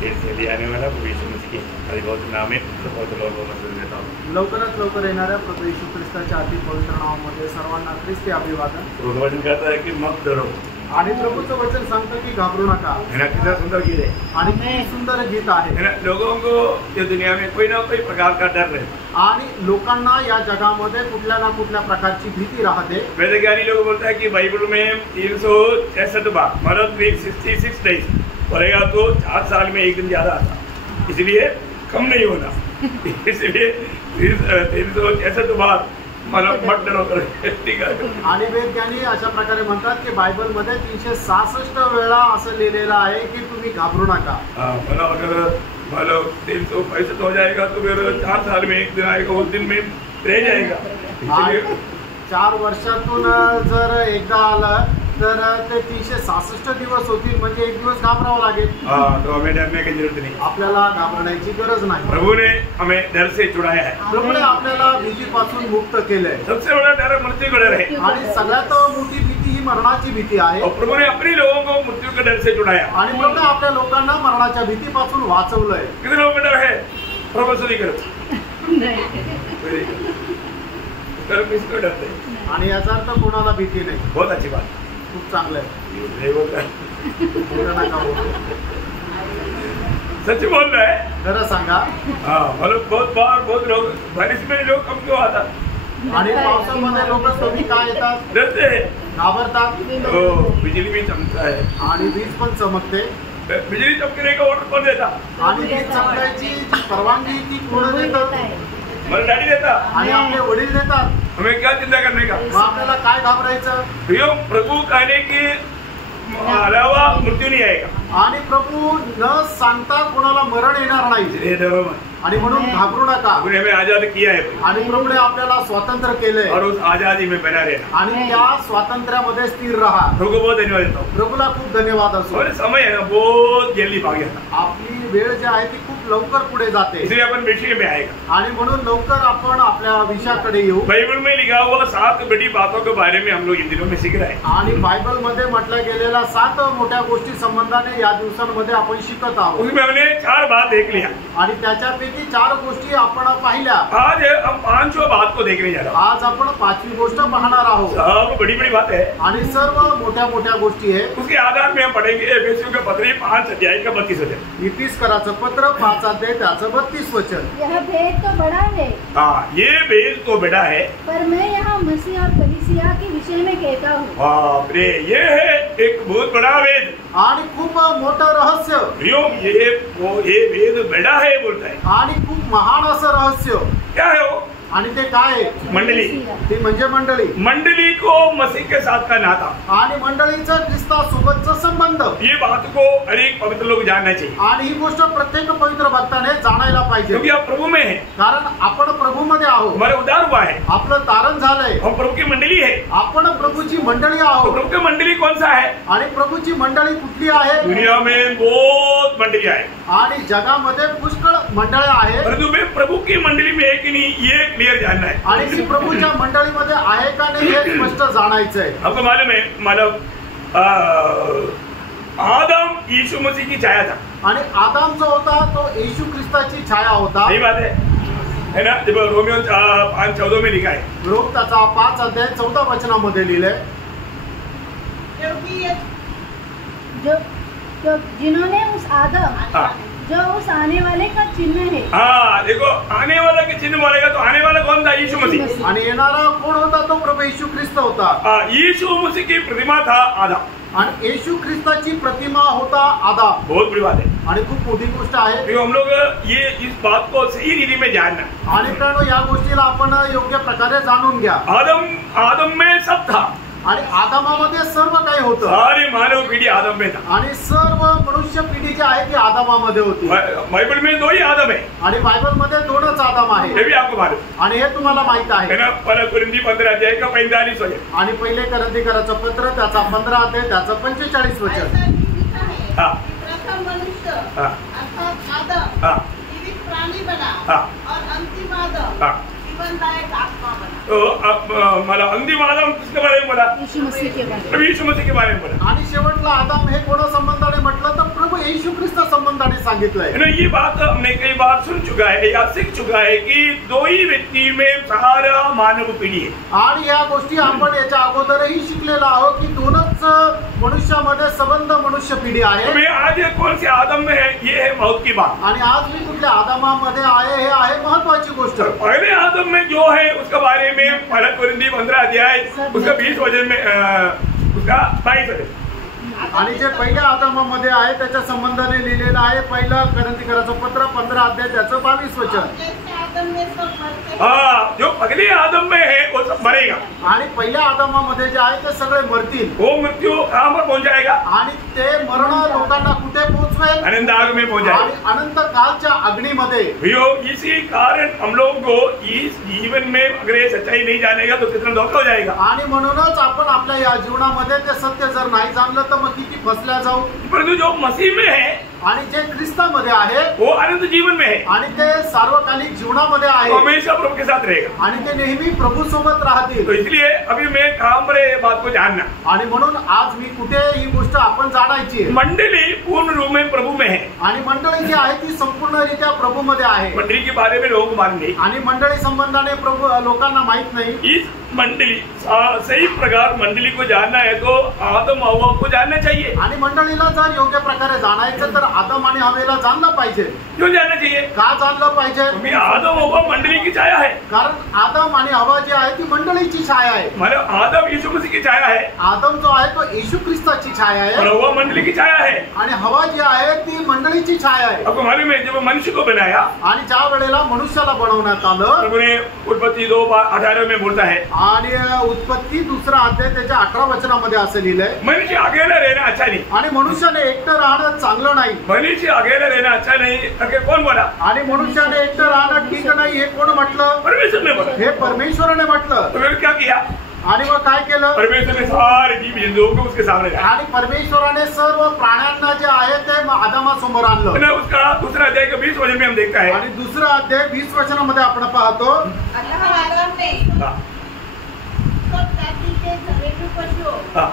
इसलिए आने वाला प्रभु यीशु मसीह की अधिभौत नाम में बहुत लोगों को देता हूँ। लवकरात लवकर येणाऱ्या प्रभू येशू ख्रिस्ताच्या अति पवित्र नावामध्ये सर्वांना ख्रिस्ती अभिवादन। प्रभु वचन कहता है कि मत डरो, आणि प्रभूचं वचन सांगतं की घाबरू नका। है ना, कितना सुंदर गीत है, आणि किती सुंदर गीत आहे। है ना। लोगों को ये दुनिया में कोई ना कोई प्रकार का डर रहता, आणि लोकांना या जगामध्ये कुठल्या ना कुठल्या प्रकारची भीती राहते। वैज्ञानिक लोग बोलता है कि बाइबल में 366 बार मतलब 366 डेज पढ़ेगा तो 4 साल में एक दिन ज्यादा आता, इसलिए कम नहीं होना। इसलिए 366 बार मतलब मत डरो कर, ठीक है। आणि वैज्ञानिक अशा प्रकारे म्हणतात की बायबल मध्ये 366 वेळा असं लिहिलेलं आहे की तुम्ही घाबरू नका। मतलब अगर मतलब 365 हो जाएगा तो फिर 4 साल में एक दिन आएगा, उस दिन में रह जाएगा। इसलिए 4 वर्षातून जर एकदा आलं तर ते 366 दिवस होतील, म्हणजे एक दिवस घाबरावं लागेल। तो हमें डरने की जरूरत नहीं, आपल्याला घाबरण्याची गरज नाही। प्रभु ने हमें डर से छुड़ाया है, प्रभूने आपल्याला भीतीपासून मुक्त केलंय। सबसे बड़ा डर मृत्यू का डर है, आणि सगळ्यात मोठी भीती ही मरणाची भीती आहे। और प्रभु ने अपने लोगों को मृत्यू के डर से छुड़ाया। आणि प्रभूने आपल्या लोकांना मरणाच्या भीतीपासून वाचवलंय। कितने लोगों को डर है? प्रभु से करो किसको डरते हैं? आणि याचा अर्थ कोणाला भीती नाही। बहुत अच्छी बात, खूप चांगलं आहे। सच बोल रहा है, खरं सांगा। मतलब बहुत बार बहुत लोग बारिश में लोग कम क्यों आता, आणि पावसामध्ये लोक कमी का येतात? डरते हैं, घाबरतात। बिजली भी चमकता है आणि वीज पण चमकते। बिजली चमकने का ऑर्डर कौन देता? आणि वीज चमकायची परवानगी ती कोण देतात? मला डॅडी देता आणि आपले वडील देतात। हमें क्या चिंता करने का? मग आपल्याला काय घाबरायचं? प्रियो प्रभु कहने के अलावा मृत्यू नहीं आएगा, आणि प्रभू न सांगता कोणाला मरण येणार नाही। इसलिए डरो मत, आणि म्हणून घाबरू नका। प्रभु ने हमें आजाद किया है आणि प्रभूने आपल्याला स्वातंत्र्य केलंय, और उस आजादी में बना रहना। आणि त्या स्वातंत्र्यामध्ये स्थिर राहा। प्रभु को बहुत धन्यवाद देता हूँ। प्रभूला खूप धन्यवाद असो। और समय है ना बहुत जल्दी भाग जाता, आपली वेळ जी आहे ती खूप लवकर पुढे जाते, इसलिए अपन विषय में आएगा। आणि म्हणून लवकर आपण आपल्या विषयाकडे येऊ। बाइबल में लिखा हुआ 7 बड़ी बातों के बारे में हम लोग इन दिनों में सीख रहे हैं। आणि बायबल मध्ये म्हटलं गेलेल्या 7 मोठ्या गोष्टी संबंधाने या दिवसांमध्ये आपण शिकत आहोत। उसमें हमने 4 बात देख लिया, आणि त्याच्यापैकी 4 गोष्टी आपण पाहिल्या। आज हम 5वां बात को देखने जा रहे हैं। आज आपण 5वी गोष्ट पाहणार आहोत। सब बड़ी बड़ी बात है आणि सर्व मोठ्या मोठ्या गोष्टी आहेत। उसके आधार में हम पढ़ेंगे एफेसियों के पत्र 5 अध्याय का 32 वचन। इफिसकराचं पत्र 5 अध्याय त्याचं 32 वचन। यह भेद तो बड़ा है, ये भेद तो बड़ा है, पर मैं यहाँ मसीह और कलीसिया के विषय में कहता हूँ। बाप रे, ये है एक बहुत बड़ा भेद, आणि खूप मोठं रहस्य। प्रियो ये भेद बड़ा है बोलता है, आणि खूप महान असं रहस्य। क्या है वो? आणि ते काय? मंडली। ते म्हणजे मंडळी। मंडली को मसीह के साथ का नाता, आणि मंडळीचा ख्रिस्तासोबतचा संबंध। ये बात को अनेक पवित्र लोग जानना चाहिए, आणि ही गोष्ट प्रत्येक पवित्र भक्ताने जाणायला पाहिजे, क्योंकि आप प्रभु में हैं, कारण आपण प्रभूमध्ये आहोत। हमारे उद्धार हुआ है, आपलं तारण झालंय, हम प्रभु की मंडली है। आपण प्रभूची मंडळी तो आहोत। प्रभु की मंडली कौन सा है? आणि प्रभूची मंडळी कुठली आहे? दुनिया में बहुत मंडलियां है, आणि जगामध्ये पुष्कळ मंडळ्या आहेत, परंतु मैं प्रभु की मंडली में है कि नहीं ये क्लियर जानना है। आणि ती प्रभूच्या मंडळीमध्ये आहे का नाही हे स्पष्ट जाणायचंय। आपको मालूम है, मतलब आदम यीशु मसीह की छाया था, आणि आदाम जो होता तो येशू ख्रिस्ताची छाया होता। सही बात है ना। जब रोमियो 5:14 में लिखा है, रोम त्याचा 5 अध्याय 14 वचनामध्ये लिहिलंय, जो जिन्होंने उस आदम जो उस आने वाले का चिन्ह है। देखो आने वाला के चिन्ह बोलेगा तो आने वाला कौन था? यीशु मसीह। आणि येणारा कोण होता? तो प्रभू येशू ख्रिस्त होता। यीशु मसीह की प्रतिमा था आदम, आणि येशू ख्रिस्ताची प्रतिमा होता आदाम। बहुत बड़ी बात है, आणि खूप मोठी गोष्ट आहे। क्योंकि हम लोग ये इस बात को सही रीति में जानना, आणि कारण या गोष्टीला आपण योग्य प्रकारे जाणून घ्या। आदम में सब था, आणि आदामामध्ये सर्व काही होतं। सारी मानव पीढ़ी आदम में था, आणि सर्व मनुष्य पिढी जी आहे ती आदामामध्ये होती। बाइबल में 2 ही आदम है, आणि बायबल मध्ये 2च आदाम आहे, ये भी आपको मालूम आणि हे तुम्हाला माहित आहे। है ना। 1 कुरिन्थी 15 अध्याय का 45 वचन, आणि पहिले करंथीकराचं पत्र त्याचा 15 अध्याय त्याचं 45 वचन। प्रथम मनुष्य अर्थात आदम जीवित प्राणी बना और अंतिम आदम जीवनदायक आत्मा बना। तो अब मला अंतिम आदम किसके बारे में बोला? यीशु मसीह के बारे में। यीशु मसीह के बारे में बोला। आणि शेवटला आदाम हे कोणा संबंधाने म्हटलं तर प्रभू येशू ख्रिस्त संबंधाने सांगितलंय। ये बात हमने कई बार सुन चुका है या सीख चुका है कि दो ही व्यक्ति में सारा मानव पीढ़ी है। आणि या गोष्टी आपण याच्या अगोदरही शिकलेलो आहोत की दोनच मनुष्यामध्ये संबंध मनुष्य पिढी आहे। मैं आज कौन से आदम में है, ये है मौत की बात। आणि आज मी कुठल्या आदमामध्ये आहे हे आहे महत्वाची गोष्ट। पहले आदम में जो है उसका बारे में पहला कोरिन्थी 15 अध्याय उसका 20 वचन में उसका 22 वचन। आणि जे पहिल्या आदमामध्ये आहे त्याच्या संबंधाने लिहिलेलं आहे पहिला कोरिन्थीकराचं पत्र 15 अध्याय त्याचं 22 वचन। हाँ, जो पहले आदम में है वो सब मरेगा। आणि पहिल्या आदमामध्ये जे आहे ते सगळे मरतील। वो मृत्यु कहाँ पर पहुंच जाएगा? आणि ते मरण लोकांना कुठे पोहोचवेल? अनंत आग में पहुंच जाएगा। आणि अनंत कालच्या अग्नीमध्ये। इसी कारण हम लोग को इस जीवन में अगर ये सच्चाई नहीं जानेगा तो कितना धोखा हो जाएगा। आणि म्हणूनच आपण आपल्या या जीवनामध्ये ते सत्य जर नाही जाणलं तर मग किती फसल्या जाऊ। परंतु जो मसीह में है आणि जे ख्रिस्तामध्ये आहे वो अनंत जीवन में है आणि ते सार्वकालिक जीवनामध्ये आहे, हमेशा प्रभु के साथ रहेगा आणि ते नेहमी प्रभू सोबत राहतील। तो इसलिए अभी मैं कहाँ पर ये बात को जानना, आणि म्हणून आज मी कुठे ही गोष्ट आपण जाणायची आहे। मंडली पूर्ण रूप में प्रभु में है आणि मंडळी जी आहे ती संपूर्णरित्या प्रभु मध्ये आहे। मंडली के बारे में लोग मानने आणि मंडळी संबंधाने प्रभु लोकांना माहित नाही। इस मंडली सही प्रकार मंडली को जानना है तो आदम हव्वा को जानना चाहिए। आणि मंडळीला जर योग्य प्रकारे जाणायचं तर आदम आणि हवेला जाणलं पाहिजे। क्यों जानना चाहिए? का जाणलं पाहिजे? क्योंकि आदम हव्वा मंडली की छाया है। कारण आदम आणि हवा जी आहे ती मंडळीची छाया आहे। मतलब आदम यीशु मसीह की छाया है, आदम जो आहे तो येशू ख्रिस्ताची छाया और आहे, हव्वा मंडली की छाया है। आणि हवा जी आहे ती मंडळीची छाया आहे। आपको मालूम है जब मनुष्य को बनाया आणि ज्या वेळेला मनुष्याला बनवण्यात आलं प्रभु ने उत्पत्ति 2:18 में बोलता है, आणि उत्पत्ती 2 अध्याय त्याच्या 18 वचनामध्ये असं लिहिलंय, मनुष्य अकेला रहना अच्छा नहीं। आणि मनुष्याने एकटं राहणं चांगलं नाही। मनुष्य अकेला रहना अच्छा नहीं करके कौन बोला? आणि मनुष्याने एकटं राहणं ठीक नाही हे कोण म्हटलं? परमेश्वर ने बोला। हे परमेश्वराने म्हटलं। तो फिर क्या किया? आणि मग काय केलं? परमेश्वर ने सारे जीव जंतुओं को उसके सामने लाया। आणि परमेश्वराने सर्व प्राण्यांना जे आहे ते आदमासमोर आणलं। मैंने उसका दूसरा अध्याय का 20 वचन में हम देखता है, आणि 2 अध्याय 20 वचनामध्ये आपण पाहतो, अतः आदम ने हाँ, सब जाति के घरेलू पशुओं हाँ,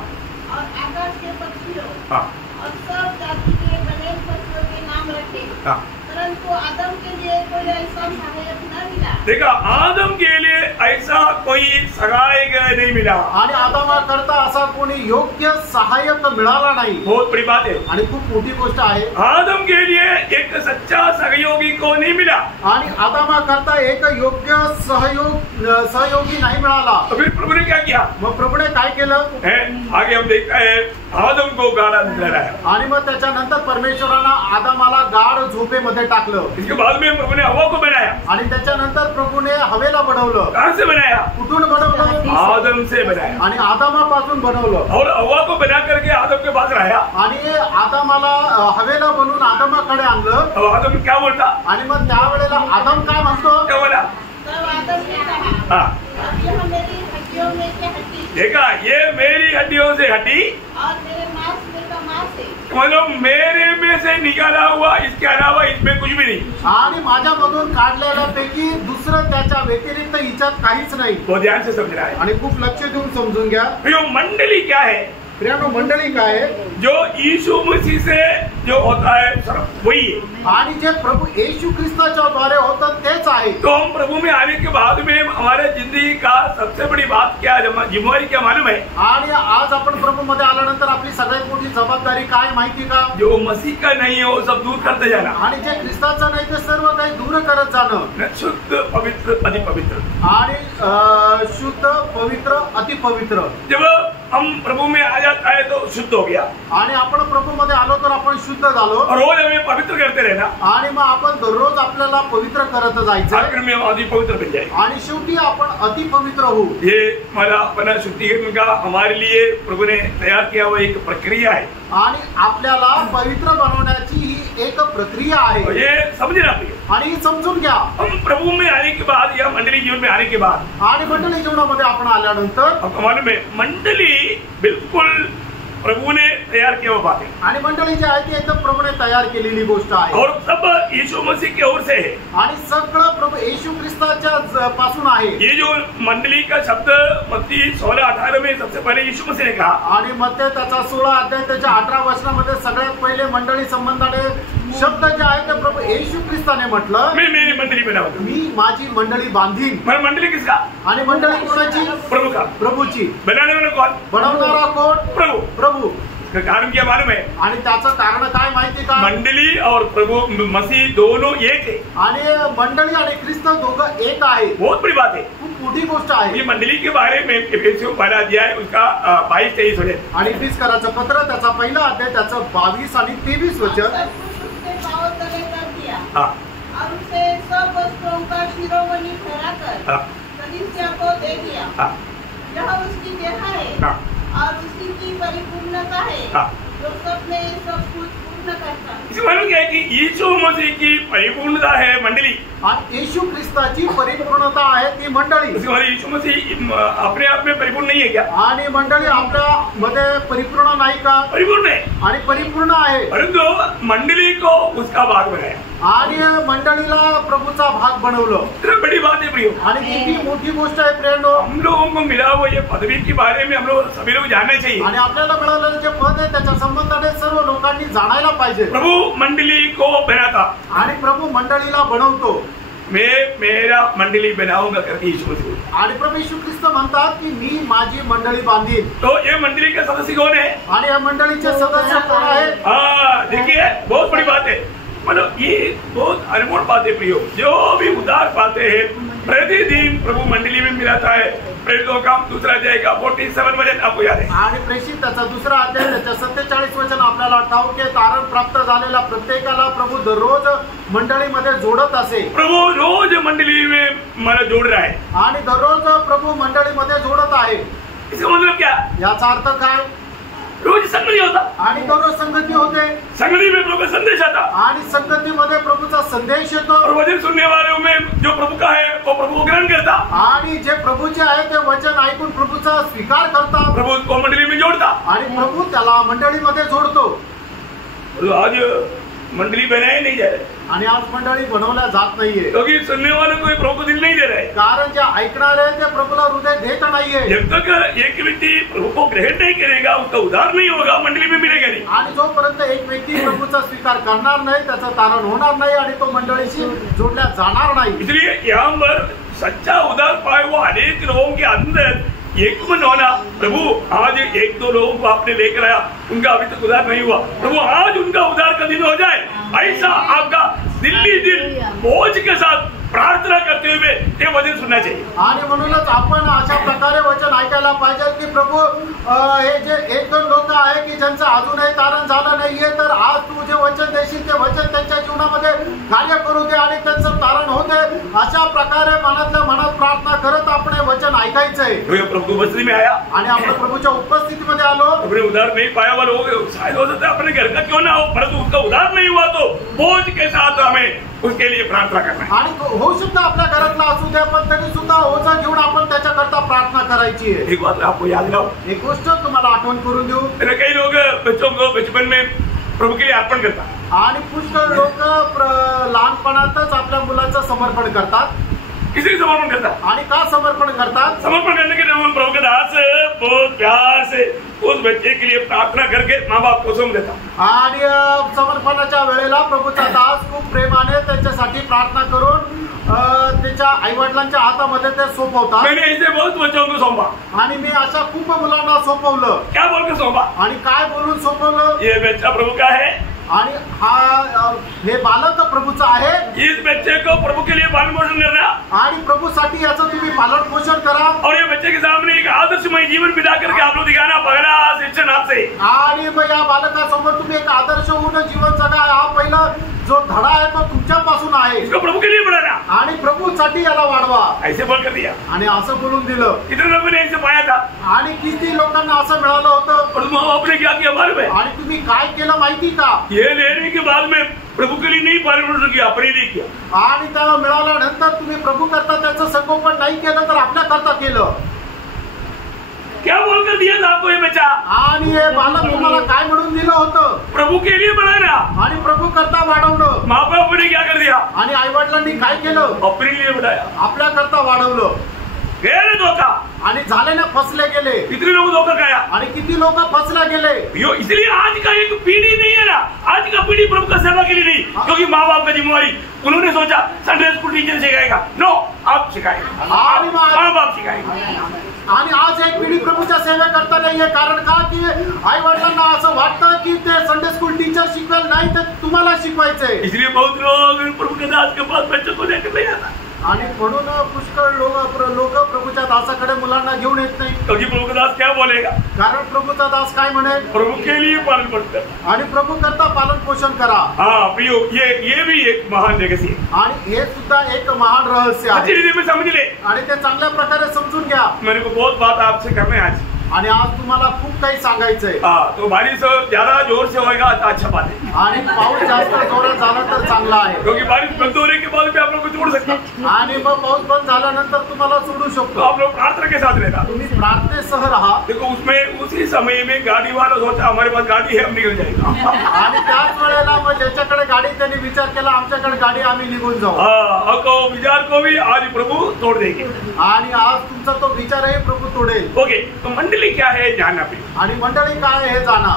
और आकाश के पक्षियों हाँ, और सब जाति के बने पशुओं के नाम रखे, हाँ। परंतु आदम के लिए कोई ऐसा सहायक न मिला। देखा, आदम के लिए ऐसा कोई सहायक नहीं मिला। आणि आदमाकरता असा कोणी योग्य सहाय्यक मिळाला नाही। बहुत बड़ी बात है। आणि खूप मोठी गोष्ट आहे। आदम के लिए एक सच्चा सहयोगी को नहीं मिला। आणि आदमाकरता एक योग्य सहयोगी नाही मिळाला। तो फिर प्रभु ने क्या किया? मग प्रभूने काय केलं? है आगे हम देखते हैं, आदम को गाड़ा है। आणि मग त्याच्यानंतर परमेश्वरानं आदमाला गाढ झोपेमध्ये टाकलं। इसके बाद में प्रभु ने हवा को बनाया। आणि त्याच्यानंतर प्रभूने हवेला बनवलं। कहाँ से बनाया? कुठून बनवलं? आदम से बनाया। आणि आदमापासून बनवलं। और हवा को बना करके आदम के पास लाया। आणि आदमाला हवेला बनवून आदमाकडे आणलं। अब आदम क्या बोलता? आणि मग त्यावेळेला आदम काय म्हणतो? क्या बोला? तब आदम ने कहा, हाँ, अब यह मेरी हड्डियों में से हड्डी देखा, ये मेरी हड्डियों से हड्डी, और मेरे मांस में का मांस है। मतलब मेरे में से निकाला हुआ, इसके अलावा इसमें कुछ भी नहीं। आणि माझ्यामधून काढलेल्यापैकी दुसरं त्याच्या व्यतिरिक्त हिच्यात काहीच नाही। तो ध्यान से समझ रहा है। आणि खूप लक्ष देऊन समजून घ्या। तो मंडली क्या है? प्रियानो, मंडळी काय आहे? जो यीशु मसीह से जो होता है वही है। आणि जे प्रभु येशू ख्रिस्ताच्या द्वारे होतं तेच आहे। तो हम प्रभु में आने के बाद में हमारे जिंदगी का सबसे बड़ी बात क्या, जिम्मेवारी क्या मालूम है? आणि आज आपण प्रभु मध्ये आल्यानंतर आपली सगळ्यात मोठी जबाबदारी काय माहिती का? जो मसीह का नहीं है वो सब दूर करते जाना। आणि जे ख्रिस्ताचं नाही ते सर्व काही दूर करत जाणं। शुद्ध, पवित्र, अति पवित्र। आणि शुद्ध, पवित्र, अति पवित्र। जब हम प्रभु में आ जाता है तो शुद्ध हो गया। आणि आपण प्रभु मध्ये आलो तर आपण शुद्ध झालो। और रोज हमें पवित्र करते रहना। आणि मग आपण दररोज आपल्याला पवित्र करत जायचं। आखिर में हम अति पवित्र बन जाए। आणि शेवटी आपण अति पवित्र होऊ। ये हमारा अपना शुद्धिकरण का हमारे लिए प्रभु ने तैयार किया हुआ एक प्रक्रिया है। आणि आपल्याला पवित्र बनवण्याची ही एक प्रक्रिया आहे। और ये समझना चाहिए। आणि समजून घ्या, हम प्रभु में आने के बाद या मंडली जीवन में आने के बाद, आणि मंडळी जीवनामध्ये आपण आल्यानंतर आपको मालूम है मंडली बिल्कुल प्रभु ने तैयार किया हुआ बात है आणि मंडळी जी आहे ती एकदम प्रभूने तयार केलेली गोष्ट आहे और सब यीशु मसीह की ओर से है। आणि सगळं प्रभू येशू ख्रिस्ताच्या पासून आहे। ये जो मंडली का शब्द मत्ती 16-18 में सबसे पहले यीशु मसीह ने कहा आणि मत्ती त्याचा 16 अध्याय त्याच्या 18 वचनामध्ये सगळ्यात पहिले मंडळी संबंधाने शब्द जे आहे ते प्रभू येशू ख्रिस्ताने म्हटलं, मैं मेरी मंडली बनाऊंगा। मी माझी मंडळी बांधीन। मैं मंडली किसका? आणि मंडळी कोणाची? प्रभु का। प्रभूची। बनाने वाला कौन? बनवणारा कोण? प्रभु। प्रभु। इसका कारण क्या मालूम है? आणि त्याचं कारण काय माहिती का? मंडली और प्रभु मसीह दोनों एक है। आणि मंडळी आणि ख्रिस्त दोघं एक आहे। बहुत बड़ी बात है, खूप मोठी गोष्ट आहे। ये मंडली के बारे में एफेसियों पहला अध्याय उसका 22-23 वचन। आणि इफिसकराचं पत्र त्याचा पहिला अध्याय त्याचं 22 आणि 23 वचन। हाँ। और उसे सब वस्त्रों का शिरोमणि ठहराकर कलीसिया को दे दिया। हाँ। यह उसकी देह है। हाँ। और उसी की परिपूर्णता है। हाँ। जो सब में सब कुछ पूर्ण करता है। इसमें मालूम क्या है कि यीशु मसीह की परिपूर्णता है मंडली। आणि येशू ख्रिस्ताची परिपूर्णता आहे ती मंडळी। इसके मतलब यीशु मसीह अपने आप में परिपूर्ण नहीं है क्या? आणि मंडळी आपल्या मध्ये परिपूर्ण नाही का? परिपूर्ण है आणि परिपूर्ण आहे, परंतु मंडली को उसका भाग बनाया आणि मंडळीला प्रभूचा भाग बनवलं। इतना बड़ी बात है प्रियो। आणि किती मोठी गोष्ट आहे प्रियनो। हम लोगों को मिला हुआ ये पदवी के बारे में हम लोग सभी लोग जानना चाहिए। आणि आपल्याला मिळालेलं जे पद आहे त्याच्या संबंधाने सर्व लोकांनी जाणायला पाहिजे। प्रभु मंडली को बनाता आणि प्रभू मंडळीला बनवतो। मैं मेरा मंडली बनाऊंगा करके यीशु मसीह। आणि प्रभू येशू ख्रिस्त म्हणतात की मी माझी मंडळी बांधीन। तो ये मंडली का सदस्य कौन है? आणि या मंडळीचे सदस्य कोण आहेत? हाँ, देखिए बहुत बड़ी बात है। मतलब ये बहुत अनमोल बात है प्रियो। जो भी उद्धार पाते हैं प्रतिदिन प्रभु मंडली में मिलाता है। प्रेरितों का 2 अध्याय का 47 वचन आपको याद है? आणि प्रेषित त्याचा 2 अध्याय त्याच्या 47 वचन आपल्याला ठाऊक आहे। तारण प्राप्त झालेला प्रत्येकाला प्रभू दररोज मंडळीमध्ये जोडत असे। प्रभु रोज मंडली में मला जोड़ रहा है आणि दररोज प्रभू मंडळीमध्ये जोडत आहे। इसका मतलब क्या? याचा अर्थ काय? रोज संगति होता, आणि दररोज संगती होते, संगति में प्रभु का संदेश आता, आणि संगतीमध्ये प्रभूचा संदेश येतो। और वचन सुनने वालों में जो प्रभु का है वो प्रभु को ग्रहण करता, आणि जे प्रभूचे आहे ते वचन ऐकून प्रभूचा स्वीकार करतात, प्रभु को मंडली में जोड़ता। आणि प्रभू त्याला मंडळीमध्ये जोडतो। तो आज मंडली बनाई नहीं जा रही आणि आज मंडळी बनवल्या जात नाहीये, क्योंकि सुनने वालों को प्रभु को दिल नहीं दे रहे। कारण जे ऐकणारे ते प्रभूला हृदय देत नाहीये। जब तक एक व्यक्ति प्रभु को ग्रहण नहीं करेगा, उसका उद्धार नहीं होगा, मंडली में मिलेगा नहीं। आणि जोपर्यंत एक व्यक्ती प्रभूचा स्वीकार करणार नाही त्याचं तारण होणार नाही आणि तो मंडळीशी जोडल्या जाणार नाही। इसलिए यहाँ पर सच्चा उद्धार पाए वो अनेक लोगों के अंदर एक मन होना। प्रभु आज 1-2 लोगों को आपने लेकर आया, उनका अभी तक उद्धार नहीं हुआ, प्रभु आज उनका उद्धार का दिन हो जाए, ऐसा आपका दिल्ली दिल बोझ के साथ प्रार्थना करते हुए ते वचन सुनना चाहिए। आणि म्हणूनच आपण अशा प्रकारे वचन ऐकायला पाहिजे की प्रभू हे जे 1-2 लोक आहे की ज्यांचं अजूनही तारण झालं नाहीये, तर आज तू जे वचन देशील ते वचन त्यांच्या जीवनामध्ये कार्य करू दे आणि त्यांचं तारण होते। अशा प्रकारे मनातल्या मनात प्रार्थना करत आपण हे वचन ऐकायचंय। प्रभु उपस्थिति में आया आणि आपण प्रभूच्या उपस्थितीमध्ये आलो। अपने उद्धार नहीं पाया हुआ लोग शायद हो सकता है अपने घर का क्यों ना हो, परंतु उसका उद्धार नहीं हुआ तो बोझ के साथ हमें उसके लिए प्रार्थना करना है। आणि होऊ शकतं आपल्या घरातला असू द्या, पण तरी सुद्धा ओझा घेऊन आपण त्याच्याकरता प्रार्थना करायची आहे। एक बात आपको याद दिलाओ, एक गोष्ट तुम्हाला आठवण करून देऊ। कई लोग बच्चों को बचपन में प्रभु के लिए अर्पण करतात, आणि पुष्कळ लोक लहानपणातच आपल्या मुलाचं समर्पण करतात। किसी समर्पण करतात आणि का समर्पण करतात? समर्पण करने के लिए प्रभु के दास बहुत प्यार से उस बच्चे के लिए प्रार्थना करके माँ बाप को सौंप देता। आणि समर्पणाच्या वेळेला प्रभूचा दास खूप प्रेमाने त्यांच्यासाठी प्रार्थना करून त्याच्या आई वडिलांच्या हातामध्ये ते सोपवतात। मैंने ऐसे बहुत बच्चों को सौंपा, आणि मी अशा खूप मुलांना सोपवलं। क्या बोलकर सौंपा? आणि काय बोलून सोपवलं? ये बच्चा प्रभु का है, आणि हे बालक प्रभूचा आहे, इस बच्चे को प्रभु के लिए पालन पोषण करना, आणि प्रभूसाठी याचं तुम्ही पालन पोषण करा। और ये बच्चे के सामने एक आदर्शमय जीवन बिता करके आप लोग दिखाना, पहला शिक्षण आपसे। आणि मग या बालकासमोर तुम्ही एक आदर्श होऊन जीवन जगा। हा पहिला जो धडा आहे तो तुमच्यापासून आहे। इसको प्रभु के लिए बढ़ाना, आणि प्रभूसाठी याला वाढवा। ऐसे बोल कर दिया। आणि असं बोलून दिलं। कितने लोगों ने ऐसे पाया था, आणि किती लोकांना असं मिळालं होतं। और माँ बाप ने क्या किया मालूम है? आणि तुम्ही काय केलं माहिती का? ये लेने के बाद में प्रभु के लिए नहीं पालन पोषण किया, अपने लिए किया। आणि त्या मिळाल्यानंतर तुम्ही प्रभू करता त्याचं संगोपन नाही केलं, तर आपल्या करता केलं। क्या बोलकर दिया था आपको ये बच्चा? आणि हे बालक तुम्हाला काय म्हणून दिलं होतं? प्रभु के लिए बनाना। आणि प्रभू करता वाढवलं। माँ बाप ने क्या कर दिया? आणि आई वडिलांनी काय केलं? अपने लिए बनाया, आपल्या करता वाढवलं। गया ना धोखा, आणि झाले ना फसले गेले। कितने लोग धोखा खाया? आणि किती लोक फसले गेले। यो इसलिए आज का एक पीढ़ी नहीं है ना, आज का पीढ़ी प्रभु का सेवा के लिए नहीं, क्योंकि माँ बाप का जिम्मेवारी उन्होंने सोचा संडे स्कूल टीचर सिखाएगा। नो, आप सिखाएगा, माँ बाप सिखाएगा। आणि आज एक पिढी प्रभूच्या सेवा करता नाहीये, कारण का की आई वडिलांना असं वाटतं की ते संडे स्कूल टीचर शिकवेल, नाही तर तुम्हाला शिकवायचंय। इसलिए बहुत लोग प्रभु के दास के पास बच्चों को लेकर नहीं आता, आणि म्हणून पुष्कळ लोक प्रभूच्या दासाकडे मुलांना घेऊन येत नाही, क्योंकि प्रभु का दास क्या बोलेगा? कारण प्रभूचा दास काय म्हणेल? प्रभु के लिए पालन पोषण कर, आणि प्रभू करता पालन पोषण करा। हाँ प्रियो, ये भी एक महान लेगसी है, आणि हे सुद्धा एक महान रहस्य अच्छी आहे। रीति में समझ ले, आणि ते चांगल्या प्रकारे समजून घ्या। मेरे को बहुत बात आपसे करना है आज, आणि आज तुम्हाला खूप काही सांगायचंय। हाँ, तो बारिश ज्यादा जोर से होएगा तो अच्छा बात है, आणि पाऊस जास्त जोरात झाला तर चांगला आहे, क्योंकि बारिश बंद होने के बाद भी आप लोग को छोड़ सकता, आणि मग पाऊस बंद झाल्यानंतर तुम्हाला सोडू तो शकतो। आप लोग प्रार्थना के साथ रहना। तुम्ही प्रार्थनेसह राहा। देखो उसमें उसी समय में गाड़ी वाला सोचा हमारे पास गाड़ी है, हम निकल जाएगा। आणि त्याच वेळेला मग ज्याच्याकडे गाडी त्यांनी विचार केला आमच्याकडे गाडी, आम्ही निघून जाऊ। हाँ, को विचार को भी आज प्रभु तोड़ देंगे, आणि आज तुमचा तो विचारही प्रभु तोडेल। ओके, तो मंडली क्या है जानना भी, आणि मंडळी काय हे जाणा।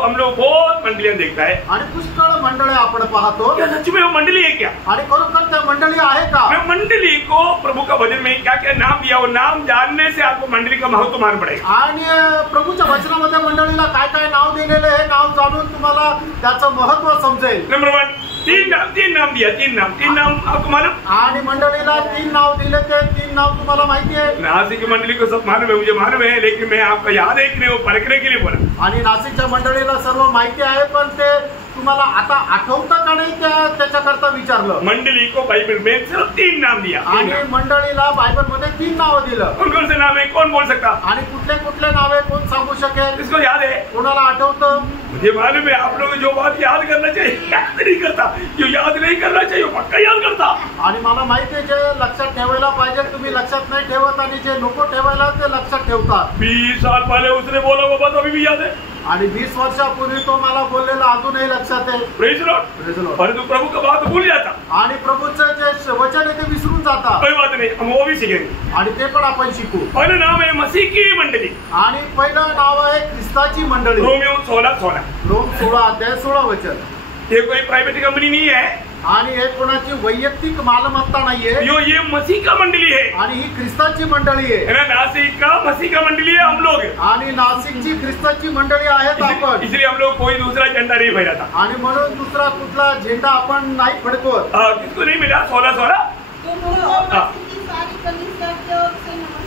हम लोग बहुत मंडलियां देखता है, आणि पुष्कळ मंडळी आपण पाहतो। क्या सच में वो मंडली है क्या? आणि खरोखर त्या मंडळी आहे का? मैं मंडली को प्रभु का वचन में क्या क्या नाम दिया, वो नाम जानने से आपको मंडली का महत्व मालूम पड़ेगा। आणि प्रभूच्या वचनामध्ये मंडळीला काय काय नाव दिलेले हे नाव जाणून तुम्हाला त्याचं महत्व समजेल। नंबर 1, तीन नाम दिया, तीन नाम आपको मालूम? आणि मंडळीला 3 नाव दिले, ते 3 नाव तुम्हाला माहिती आहे? नासिक की मंडली को सब मालूम है, मुझे मालूम है, लेकिन मैं आपको याद है कि नहीं वो परखने के लिए बोला। आणि नाशिकच्या मंडळीला सर्व माहिती आहे, पण ते तुम्हाला आता आठवतं का नाही त्याच्याकरता विचारलं। मंडली को बाइबल में सिर्फ 3 नाम दिया, आणि मंडळीला बायबल मध्ये 3 नाव दिलं। कौन कौन से नाम है, कौन बोल सकता? आणि कुठले कुठले नावे कोण सांगू शकेल? इसको याद है? कोणाला आठवतं? मुझे मालूम है आप लोग जो बात याद करना चाहिए याद नहीं करता, जो याद नहीं करना चाहिए वो पक्का याद करता। आणि मला माहिती आहे जे लक्षात ठेवायला पाहिजे तुम्ही लक्षात नाही ठेवत, आणि जे नको ठेवायला ते लक्षात ठेवतात। 20 साल पहले उसने बोला वो बात अभी भी याद है, आणि 20 वर्षापूर्वी तो मला बोललेला अजूनही लक्षात आहे। Praise Lord. Praise the Lord. परंतु प्रभु का बात भूल जाता, आणि प्रभूचं जे वचन आहे ते विसरून जातात, कोई बात नहीं, हम वो भी सीखेंगे। आणि ते पण आपण शिकू। पहला नाम है मसीह की मंडली, आणि पहिलं नाव आहे ख्रिस्ताची मंडळी। रोमियो 16:16। रोम 16 अध्याय 16 वचन। ये कोई प्राइवेट कंपनी नहीं है, आणि हे कोणाची वैयक्तिक मालमत्ता नाहीये, ये मसीह का मंडली है, आणि ही ख्रिस्ताची मंडळी आहे। है ना? नासिक का मसीह का मंडली है हम लोग, आणि नाशिकची ख्रिस्ताची मंडळी आहेत आपण। इसलिए हम लोग कोई दूसरा झंडा नहीं फहराता। आणि म्हणून दुसरा कुठला झेंडा आपण नाही फडकवत। किसको नहीं मिला 16:16? तुमको मसीह की सारी कलीसिया की ओर से नमस्कार।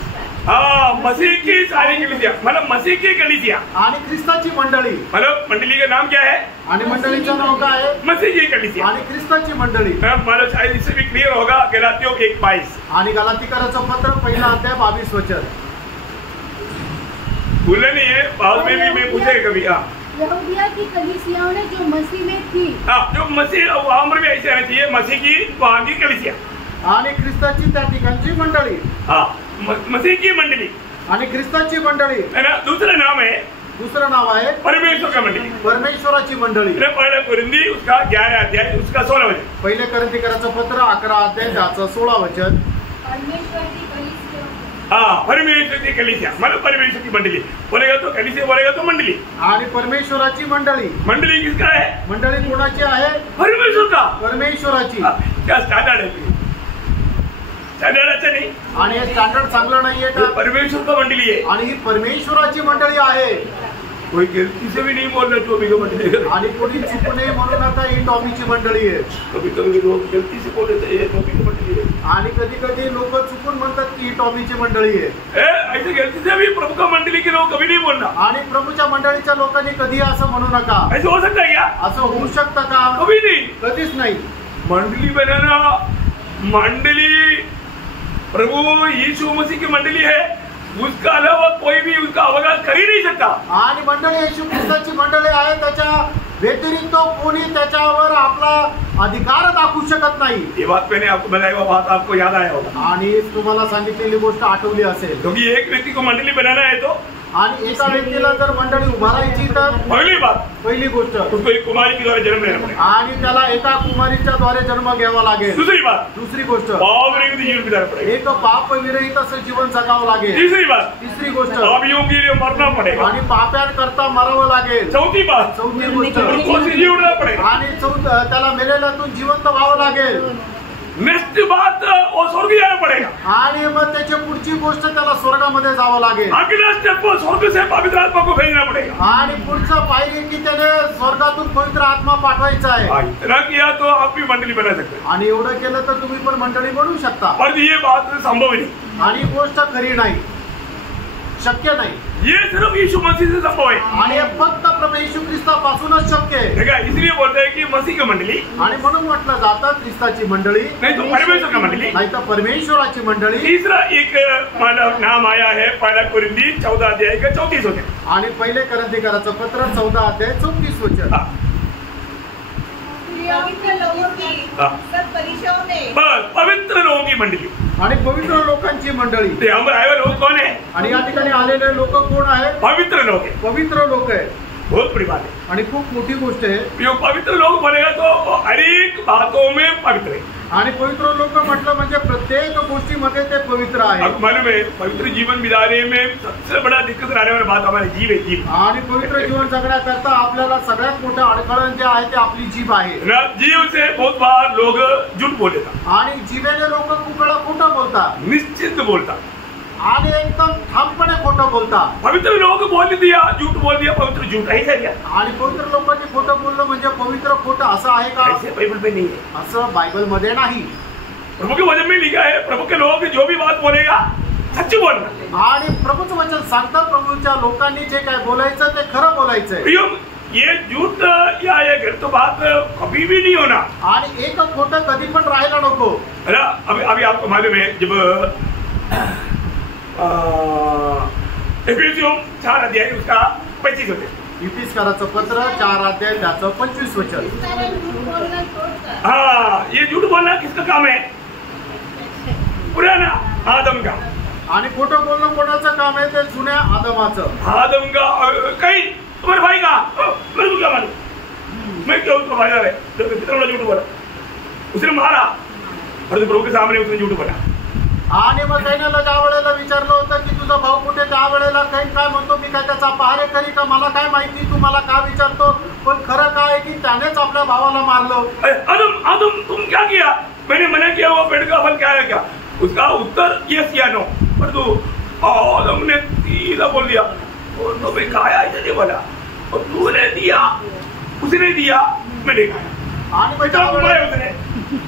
हाँ, मसीह की सारी कलीसिया मतलब मसीह की कलीसिया, आणि ख्रिस्ताची मंडळी, मतलब मंडली का नाम क्या है? आणि मंडळीचं नाव काय आहे? मसीह की कलीसिया। आणि ख्रिस्ताची मंडळी। मतलब शायद इससे भी क्लियर होगा, गलातियों 1:22। आणि गलातीकराचं पत्र पहिला अध्याय 22 वचन। भूलना नहीं है, बाद में भी मैं पूछेगा कभी। हाँ, यहूदिया की कलीसियाओं ने जो मसीह में थी, जो मसीह वहां पर भी ऐसे आना चाहिए, मसीह की वहां की कलीसिया, आणि ख्रिस्ताची त्या ठिकाणची मंडळी, हाँ मसीह की मंडली, आणि ख्रिस्ताची मंडळी। है ना? दूसरा नाम है दुसरं नाव आहे परमेश्वर का मंडली, परमेश्वराची मंडळी। पहला कुरिन्दी उसका 11 अध्याय उसका 16 वचन। पहिले करंथीकराचं पत्र 11 अध्याय त्याचं 16 वचन। परमेश्वर की कलीसिया, हाँ, परमेश्वर की कलीसिया मतलब परमेश्वर की मंडली, बोलेगा तो कलीसिया, बोलेगा तो मंडली। आणि परमेश्वराची मंडळी, मंडली किसका है? मंडळी कोणाची आहे? परमेश्वर का। परमेश्वराची। क्या स्टैंडर्ड है? स्टैंडर्ड अच्छा नहीं, आणि हे स्टँडर्ड चांगलं नाहीये का? परमेश्वर का मंडली है, आणि ही परमेश्वराची मंडळी आहे। कोई गलती से भी नहीं बोलना टॉमी का मंडली है। आणि कोणी चुकू नये म्हणून आता ही टॉमीची मंडळी आहे। कभी कभी लोग गलती से बोल देते हैं टॉमी की मंडली है, आणि कधी कधी लोक चुकून म्हणतात की ही टॉमीची मंडळी आहे। ऐसे गलती से भी प्रभु का मंडली के लोग कभी नहीं बोलना। आणि प्रभूच्या मंडळीच्या लोकांनी कधी असं म्हणू नका। ऐसे हो सकता है क्या? असं होऊ शकतं का? कभी नहीं। कधीच नाही। मंडली बनाना, मंडली प्रभु यीशु मसीह की मंडली है, उसका अलावा कोई भी उसका अवगात कर ही नहीं सकता। आणि मंडळी येशू ख्रिस्ताची मंडळी आहे, त्याच्या व्यतिरिक्त कोणी त्याच्यावर आपला अधिकार दाखवू शकत नाही। ये बात मैंने आपको बताई, वो बात आपको याद आया होगा। आणि तुम्हाला सांगितलेली गोष्ट आठवली असेल। क्योंकि एक व्यक्ति को मंडली बनाना है तो आणि एका व्यक्तीला जर मंडळी उभारायची तर पहिली गोष्ट उसको एक कुमारी के द्वारा जन्म लेना पड़ेगा आणि त्याला एका कुमारीच्या द्वारे जन्म घ्यावा लागेल। दुसरी गोष्ट पाप विरहित जीवन बिताना पड़ेगा, एक पाप विरहित असं जीवन जगावं लागेल। तिसरी गोष्ट पापियों के लिए मरना पड़ेगा आणि पाप्यांकरता मरावं लागेल। चौथी गोष्ट जीवना पड़ेगा आणि त्याला मेलेल्यातून जिवंत व्हावं लागेल। नेक्स्ट बात वो स्वर्ग जाना पड़ेगा आणि मग त्याची पुढची गोष्ट त्याला स्वर्गामध्ये जावं लागेल। अगला स्टेप स्वर्ग से पवित्र आत्मा को भेजना पड़ेगा आणि पुढचं पायरी की त्याने स्वर्गातून पवित्र आत्मा पाठवायचा आहे। इतना किया तो आप भी मंडली बना सकते हैं आणि एवढं केलं तर तुम्ही पण मंडळी बनवू शकता। पर ये बात संभव नहीं आणि गोष्ट खरी नाही, शक्य नाही। ये सिर्फ यीशु मसीह से संभव है आणि फक्त प्रभू येशू ख्रिस्तापासूनच शक्य आहे। देखा, इसलिए बोलते हैं कि मसीह की मंडली आणि म्हणून म्हटलं जातं ख्रिस्ताची मंडळी नहीं तो परमेश्वर का मंडली नाही तर परमेश्वराची मंडळी। तीसरा एक नाम आया है पहला कुरिन्थी 14 अध्याय का 34 वचन आणि पहिले करंथीकराचं पत्र 14 अध्याय 34 वचन। पवित्र लोगों की सब परिचयों में बस पवित्र लोगों की मंडली आणि पवित्र लोकांची मंडळी। ते हम आए हुए लोग कौन है आणि या ठिकाणी आलेले लोक कोण आहेत? पवित्र लोग है। पवित्र लोक आहे। बहुत बड़ी बात है आणि खूप मोठी गोष्ट आहे। जो पवित्र लोग बनेगा तो हर एक बातों में पवित्र है। आणि पवित्र लोक म्हटलं म्हणजे प्रत्येक गोष्टीमध्ये ते पवित्र आहे। अब मालूम है पवित्र जीवन बिताने में सबसे बड़ा दिक्कत आने वाली बात हमारी जीव है। जीव आणि पवित्र जीवन जगण्याकरता आपल्याला सगळ्यात मोठं अडथळण जे आहे ते आपली जीभ आहे। जीव से बहुत बार लोग झूठ बोल देतात आणि जीवेने लोक खूप वेळा खोटं बोलतात, निश्चित बोलतात आणि एकदम ठामपणे खोटं बोलतात। पवित्र लोग बोल दिया, झूठ बोल दिया, पवित्र झूठ ऐसा क्या? आणि पवित्र लोकांनी खोटं बोललं म्हणजे पवित्र खोटं असं आहे का? ऐसे बाइबल में नहीं है, असं बायबल मध्ये नाही। प्रभु के वचन में लिखा है प्रभु के लोग जो भी बात बोलेगा सच्ची बोलना। आणि प्रभूचं वचन सांगतात प्रभूच्या लोकांनी जे काय बोलायचं ते खरं बोलायचंय। ये झूठ या ये गलत बात कभी भी नहीं होना आणि एक खोटं कधी पण राहायला नको। अभी आपको मालूम है जब एफिसियों 4 अध्याय उसका 25 वचन इफिसकाराचं पत्र 4 अध्याय त्याचं 25 वचन। हाँ, ये झूठ बोलना किसका काम है? पुराना आदम का। आणि खोटं बोलणं कोणाचं काम आहे? ते जुन्या आदमाचं। आदम का कहीं तुम्हारे भाई का मेरे को क्या मालूम, मैं क्यों उसका भाई है तो कितना बड़ा झूठ बोला, उसने मारा और प्रभु के सामने उसने झूठ बोला। आणि मग कैनाला ज्या वेळेला विचारलं होतं की तुझा भाऊ कुठे, त्या वेळेला कैन काय म्हणतो मी काय त्याचा पहारेकरी का, मला काय माहिती तू मला का विचारतो? पण खरं काय आहे की त्यानेच आपल्या भावाला मारलं। आदम आदम तुम क्या किया? मैंने मना किया वो पेड़ का फल खाया क्या? उसका उत्तर यस या नो, पर तू आदम ने सीधा बोल दिया और तो मैं खाया ही नहीं बोला और तूने दिया, उसने दिया, मैंने खाया। आणि उसने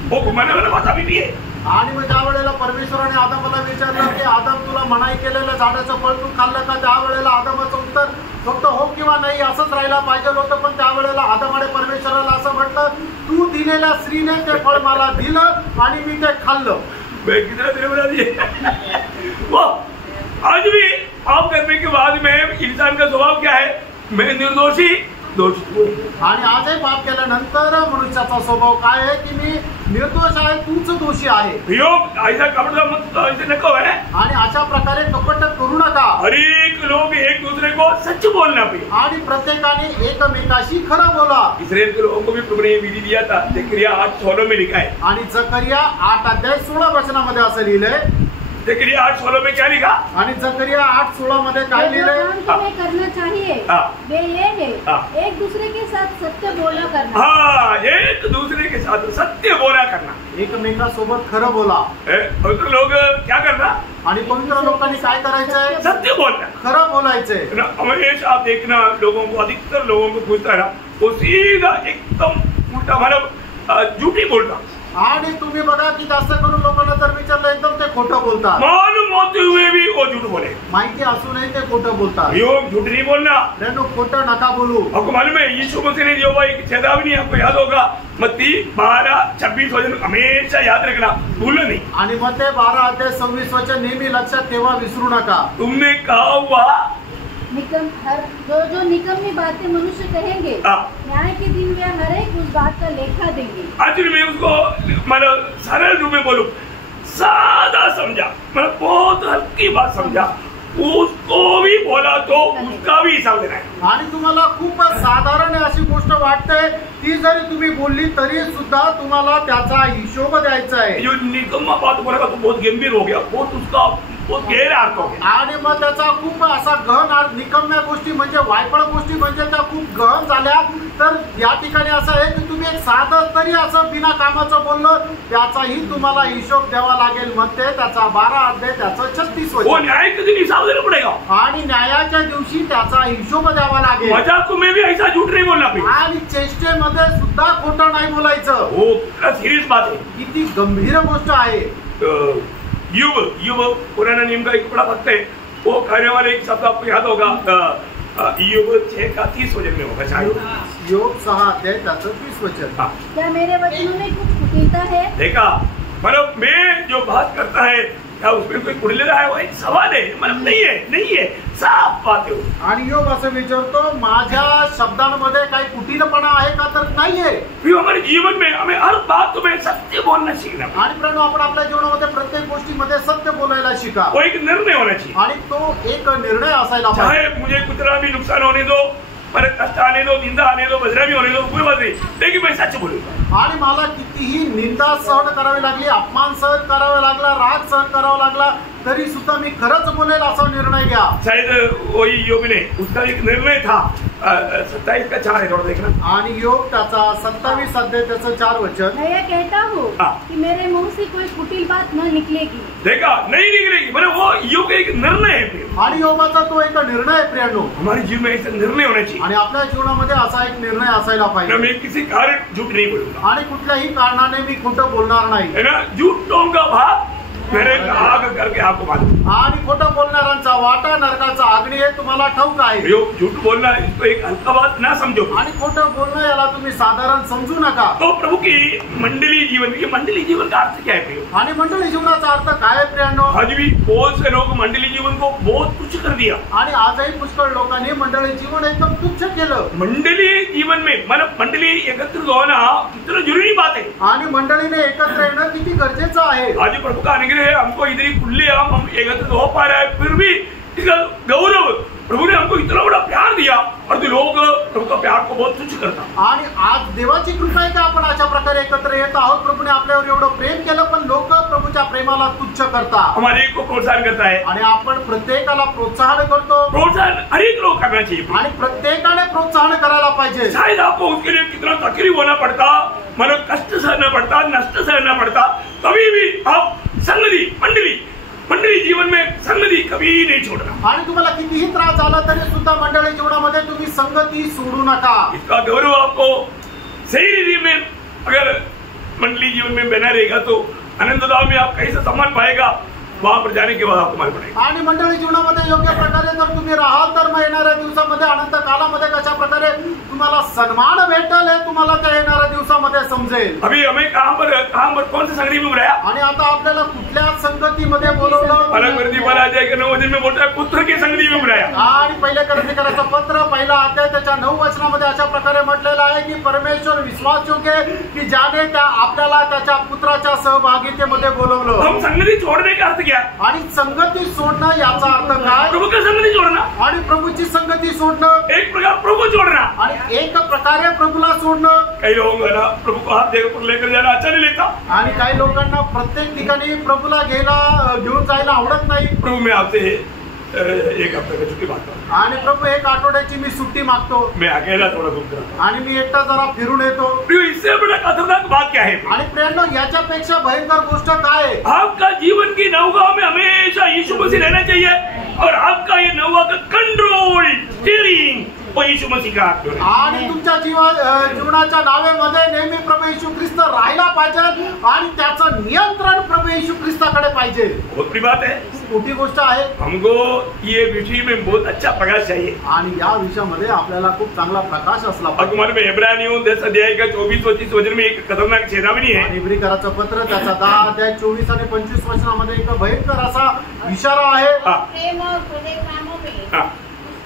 वो घुमाने वाला बात अभी भी है। आणि मग ज्या वेळेला परमेश्वराने आदमाला विचारलं की आदम तुला मनाई केलेलं झाडाचं फळ तू खाल्लं का, त्या वेळेला आदमाचं उत्तर फक्त हो किंवा नाही असंच राहायला पाहिजे होतं। पण त्यावेळेला आदमाने परमेश्वराला असं म्हटलं तू दिलेल्या स्त्रीने ते फळ मला दिलं आणि मी ते खाल्लं। कितना देर बना दिए वो आज भी पाप करने के बाद में इंसान का स्वभाव क्या है? मैं निर्दोषी दोषी। आणि आजही पाप केल्यानंतर मनुष्याचा स्वभाव काय आहे की मी निर्दोष आहे, तूच दोषी आहे। योग ऐसा कपड़ा मत ऐसे नको है। आणि अशा प्रकारे कपट करू नका। हर एक लोग एक दूसरे को सच बोलना चाहिए आणि प्रत्येकाने एकमेकाशी खरं बोला। इस्राएल के लोगों को भी प्रभु ने विधि दिया था, जकरिया 8:16 में लिखा है। आणि जकरिया 8 अध्याय 16 वचनामध्ये असं लिहिलंय। जकरिया 8:16 में क्या लिखा? आणि जकरिया 8:16 मध्ये काय लिहिलंय? तुम्हें करना चाहिए वे ये है एक दूसरे के साथ सत्य बोला करना। हाँ, एक दूसरे के साथ सत्य बोला करना, एकमेकांसोबत खरं बोला। पवित्र लोग क्या करना? आणि पवित्र लोकांनी काय करायचंय? सत्य बोलना, खरं बोलायचंय। हमेशा आप देखना लोगों को, अधिकतर लोगों को पूछता है वो सीधा एकदम उल्टा मतलब झूठी बोलता। आणि तुम्ही बघा की जास्त करून लोकांना जर विचारलं एकदम ते खोटं बोलतात। मालूम होते हुए भी वो झूठ बोले, माहिती असूनही ते खोटं बोलतात। योग झूठ नहीं बोलना। खोटं नका बोलू। आपको मालूम है यीशु मसीह ने जो एक चेतावनी आपको याद होगा, मत्ती 12:26 वचन हमेशा याद रखना, भूलना नहीं। आणि मत्ती 12 अध्याय 26 वचन नेहमी लक्षात ठेवा, विसरू नका। तुमने कहा हुआ जो निकम्मी बातें मनुष्य कहेंगे, न्याय के दिन वे हर एक उस बात का लेखा देंगे। आज मैं उसको मतलब सरल रूप में बोलूं, सादा समझा, मतलब बहुत हल्की बात समझा, उसको भी बोला तो उसका भी हिसाब देना है। आणि तुम्हाला खूप साधारण अशी गोष्ट वाटते, ती जरी तुम्ही बोलली तरी सुद्धा तुम्हाला त्याचा हिशोब द्यायचा आहे। जो निकम्मा बात बोलेगा तो बहुत गंभीर हो गया, बहुत उसका बहुत गहरा अर्थ हो गया। आणि मग त्याचा खूप असा गहन अर्थ, निकम्म्या गोष्टी म्हणजे वायफळ गोष्टी म्हणजे त्या खूप गहन झाल्या। तर या ठिकाणी असं आहे की तुम्ही एक साधं तरी असं बिना कामाचं बोललं, त्याचाही तुम्हाला हिशोब द्यावा लागेल म्हणते त्याचा 12 अध्याय त्याचं 36 वचन। वो न्याय के दिन हिसाब देना पड़ेगा आणि न्यायाच्या दिवशी त्याचा हिशोब द्यावा लागेल। मजाक में भी ऐसा झूठ नहीं बोलना भाई, आणि चेष्टेमध्ये सुद्धा खोटं नाही बोलायचं। वो सीरियस बात है, किती गंभीर गोष्ट आहे। युब पुराना नियम का एक बड़ा भक्त है, वो कहने वाले एक शब्द आपको याद होगा, युब 6 का 30 वचन में होगा शायद। योग 6 अध्याय त्याचं 30 वचन। क्या मेरे वचनों में कुछ कुटिलता है? देखा, मतलब मैं जो बात करता है क्या उसमें कोई कुटिल रहा है, वो एक सवाल है, मतलब नहीं है साफ बात है। आणि योग असं विचारतो, माझ्या शब्दांमध्ये काही कुटिलपणा आहे का? तर नाहीये। हमारे जीवन में हमें हर बात में सत्य बोलना सीखना, आणि प्रणव आपण आपल्या जीवनामध्ये प्रत्येक गोष्टीमध्ये सत्य बोलायला शिका। वो एक निर्णय होना चाहिए, आणि तो एक निर्णय असायला पाहिजे। चाहे मुझे कुछ भी नुकसान होने दो, मेरे कष्ट आने दो, निंदा आने दो, बदनामी होने दो, कोई बात नहीं, लेकिन मैं सच बोलूंगा। आणि मला कितीही निंदा सहन करावी लागली, अपमान सहन करावा लागला, राग सहन करावा लागला, तरी सुद्धा मी खरंच बोलेल असा निर्णय घ्या। शायद वही योग ने उसका एक निर्णय था, 27 का 4 है, थोड़ा देखना। आणि योग त्याचा 27 अध्याय त्याचं 4 वचन। मैं ये कहता हूँ कि मेरे मुंह से कोई कुटिल बात न निकलेगी। देखा, नहीं निकलेगी, मतलब वो योग एक निर्णय है। आणि योगाचा तो एक निर्णय आहे प्रियांनो। हमारे जीवन में ऐसा निर्णय होना चाहिए, आणि आपल्या जीवनामध्ये असा एक निर्णय असायला पाहिजे। मैं किसी कारण झूठ नहीं बोलूंगा, आणि कुठल्याही कारणाने मी खोटं बोलणार नाही, है ना। झूठों का भाग मेरे आग करके आपको मालूम। आणि खोटं बोलणाऱ्यांचा वाटा नरकाचा अग्नी आहे, तुम्हाला ठाऊक आहे। झूठ बोलना इसको एक हल्का बात ना समझो, आणि खोटं बोलणं याला तुम्ही साधारण समजू नका। तो प्रभु की मंडली जीवन का अर्थ क्या है प्रियो? आणि मंडळी जीवनाचा अर्थ काय आहे प्रियांनो? आज भी बहुत से लोग मंडली जीवन को बहुत तुच्छ कर दिया, आणि आजही पुष्कळ लोकांनी मंडळी जीवन एकदम तुच्छ केलं। मंडली जीवन में मतलब मंडली एकत्रित होना कितना जरूरी बात है, आणि मंडळीने एकत्र येणं किती गरजेचं आहे। आज प्रभु का अनुग्रह है, हमको इधर ही खुले हम एकत्रित हो पा रहे हैं, फिर भी इसका गौरव प्रभु ने हमको इतना बड़ा प्यार दिया, और जो लोग प्रभु का प्यार को बहुत तुच्छ करता। आणि आज देवाची कृपा आहे की आपण अशा प्रकारे एकत्र येत आहोत। प्रभूने आपल्यावर एवढं प्रेम केलं, पण लोक प्रभूच्या प्रेमाला तुच्छ करतात। हमारे को प्रोत्साहन करता है, आणि आपण प्रत्येकाला प्रोत्साहन करतो। प्रोत्साहन हर एक लोग करना चाहिए, आणि प्रत्येकाने प्रोत्साहन करायला पाहिजे। शायद आपको उसके लिए कितना तकलीफ होना पड़ता, मतलब कष्ट सहना पड़ता, नष्ट सहना पड़ता, तभी भी आप मंडली जीवन में संगति कभी नहीं छोड़ना। आणि तुम्हाला कितीही त्रास झाला तरी सुद्धा मंडळी जीवनामध्ये तुम्ही संगती सोडू नका। इसका गौरव आपको सही रीति में अगर मंडली जीवन में बना रहेगा तो अनंतदाव में आप कैसे सम्मान पाएगा, वहां पर जाने के बाद आपको मालूम पड़ेगा। आणि मंडळी जीवनामध्ये योग्य प्रकारे जर तुम्ही राहाल तर मग येणाऱ्या दिवसामध्ये अनंत कालामध्ये कशा प्रकारे तुम्हाला सन्मान भेटेल हे तुम्हाला त्या येणाऱ्या दिवसामध्ये समजेल। अभी हमें कहां पर कौन सी संगति में बुलाया, आणि आता आपल्याला कुठल्या संगतीमध्ये बोलवलं? अलग वर्दी वाला जाए कि 9 वचन में बोलता है पुत्र की संगति में बुलाया। आणि पहिल्या करंदीकराचं पत्र 1 अध्याय त्याच्या 9 वचनामध्ये अशा प्रकारे म्हटलेलं आहे की परमेश्वर विश्वासयोग्य आहे की ज्याने त्या आपल्याला त्याच्या पुत्राच्या सहभागितेमध्ये बोलवलं। हम संगति छोड़ने का अर्थ क्या? आणि संगती सोडणं याचा अर्थ काय? प्रभु की संगति छोड़ना, आणि प्रभूची संगती सोडणं, एक प्रकार प्रभु छोड़ना, आणि एक प्रकारे प्रभूला सोडणं। कई लोग है ना प्रभु को हाथ देकर लेकर जाना अच्छा नहीं लगता, आणि काही लोकांना प्रत्येक ठिकाणी प्रभूला घेऊन जायला आवडत नाही। प्रभु मैं आपसे एक हफ्ते की छुट्टी मांगता हूँ, आणि प्रभू 1 आठवड्याची मी सुट्टी मागतो, मैं अकेला थोड़ा घूमता हूँ, आणि मी एकटा जरा फिरून येतो। इससे बड़ा खतरनाक बात क्या है? आणि प्रियांनो याच्यापेक्षा भयंकर गोष्ट काय आहे? आपका जीवन की नौका में हमेशा यीशु मसीह रहना चाहिए, और आपका ये नौका का कंट्रोल स्टीयरिंग वो यीशु मसीह का हाथ में है। आणि तुमच्या जीवनाच्या नावेमध्ये नेहमी प्रभू येशू ख्रिस्त राहायला पाहिजे, आणि त्याचं नियंत्रण प्रभू येशू ख्रिस्ताकडे पाहिजे। बहुत बड़ी बात है, मोठी गोष्ट आहे। हमको ये विषय में बहुत अच्छा प्रकाश चाहिए, आणि या विषयामध्ये आपल्याला खूप चांगला प्रकाश असला और पाहिजे। तुम्हारे में इब्रानियों 10 अध्याय का 24-25 वचन में एक खतरनाक चेतावनी है। आणि इब्रिकराचं पत्र त्याचा 10 अध्याय 24 आणि 25 वचनामध्ये एक भयंकर असा इशारा आहे। प्रेम और भले कामों में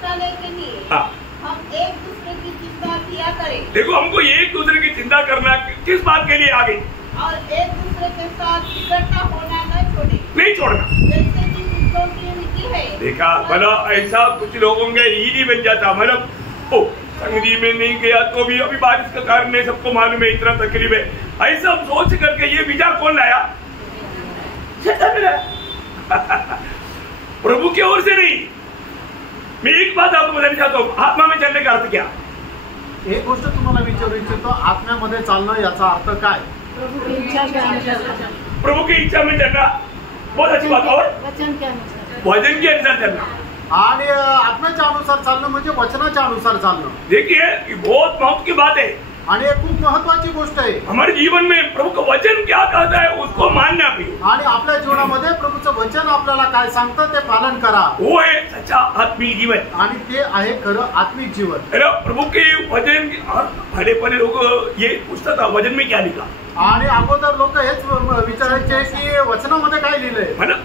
पछताने के लिए हाँ। हम एक दूसरे की चिंता किया करें। देखो, हमको एक दूसरे की चिंता करना किस बात के लिए आगे, और एक दूसरे के साथ इकट्ठा होना न छोड़े, नहीं छोड़ना। जैसे कि दूसरों की रीति है। देखा भला, ऐसा कुछ लोगों का रीति बन जाता। मतलब ओ संगति में नहीं गया तो भी अभी बारिश का कारण नहीं, सबको मालूम है, इतना तकलीफ है, ऐसा सोच करके ये विचार कौन लाया? प्रभु की ओर से नहीं। मैं एक बात आपको बताना चाहता हूँ, आत्मा में चलने का अर्थ क्या? एक गोष्ट तुम्हाला विचारू इच्छितो, आत्म्यामध्ये चालणं याचा अर्थ काय? प्रभु की इच्छा के अनुसार, प्रभु की इच्छा में चलना, बहुत अच्छी बात। और वचन के अनुसार, वचन के अनुसार चलना, आणि आत्म्याच्या अनुसार चालणं म्हणजे वचनाच्या अनुसार चालणं। देखिए ये बहुत महत्व की बात है। आणि एक खूप महत्वाची गोष्ट आहे। हमारे जीवन में प्रभु का वचन क्या कहता है उसको मानना भी, आणि आपल्या जीवनामध्ये प्रभूचं वचन आपल्याला काय सांगतं ते पालन करा। वो है सच्चा आत्मिक जीवन, आणि ते आहे खरं आत्मिक जीवन। प्रभु के वचन। भले भले लोग ये पूछता था वचन में क्या लिखा, आणि अगोदर लोक हेच विचारायचे की वचनामध्ये काय लिहिलंय। मतलब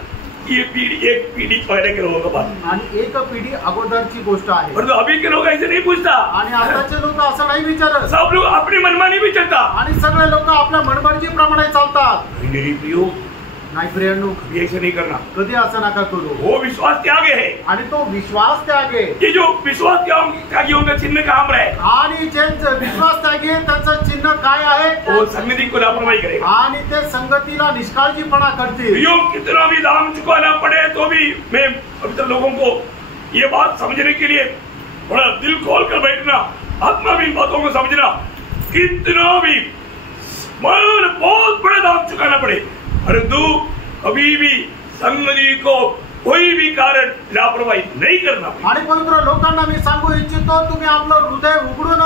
ये पीढ़ी, एक पीढ़ी पहले के लोगों का बात, आणि एक पिढी अगोदरची गोष्ट आहे। परंतु अभी के लोग ऐसे नहीं पूछता। आणि आताचे लोक असं नाही विचारत, सब लोग अपनी मनमानी भी चलता। आणि सगळे लोक आपल्या मनमर्जीप्रमाणे चालतात। मेरी प्रियो, नाही प्रियांनो, कभी ऐसे नहीं करना। कधी असं नका करू। वो विश्वास त्यागे है, आणि तो विश्वास त्यागे। ये जो विश्वास त्यागियों का चिन्ह काम रहे, आणि जे विश्वास त्यागे त्यांचं चिन्ह काय आहे? वो संगति को लापरवाही करेगा। आणि ते संगतीला निष्काळजीपणा करतील। प्रियो, कितना भी दाम चुकाना पड़े तो भी मैं पवित्र लोगों को ये बात समझने के लिए थोड़ा दिल खोल कर बैठना, आत्मा भी इन बातों को समझना। कितना भी बहुत बड़ा दाम चुकाना पड़े, परंतु कभी भी संगति को कोई भी कारण लापरवाही नहीं करना। आणि पवित्र लोकांना मी सांगू इच्छितो, तुम्ही आपलं हृदय उघडून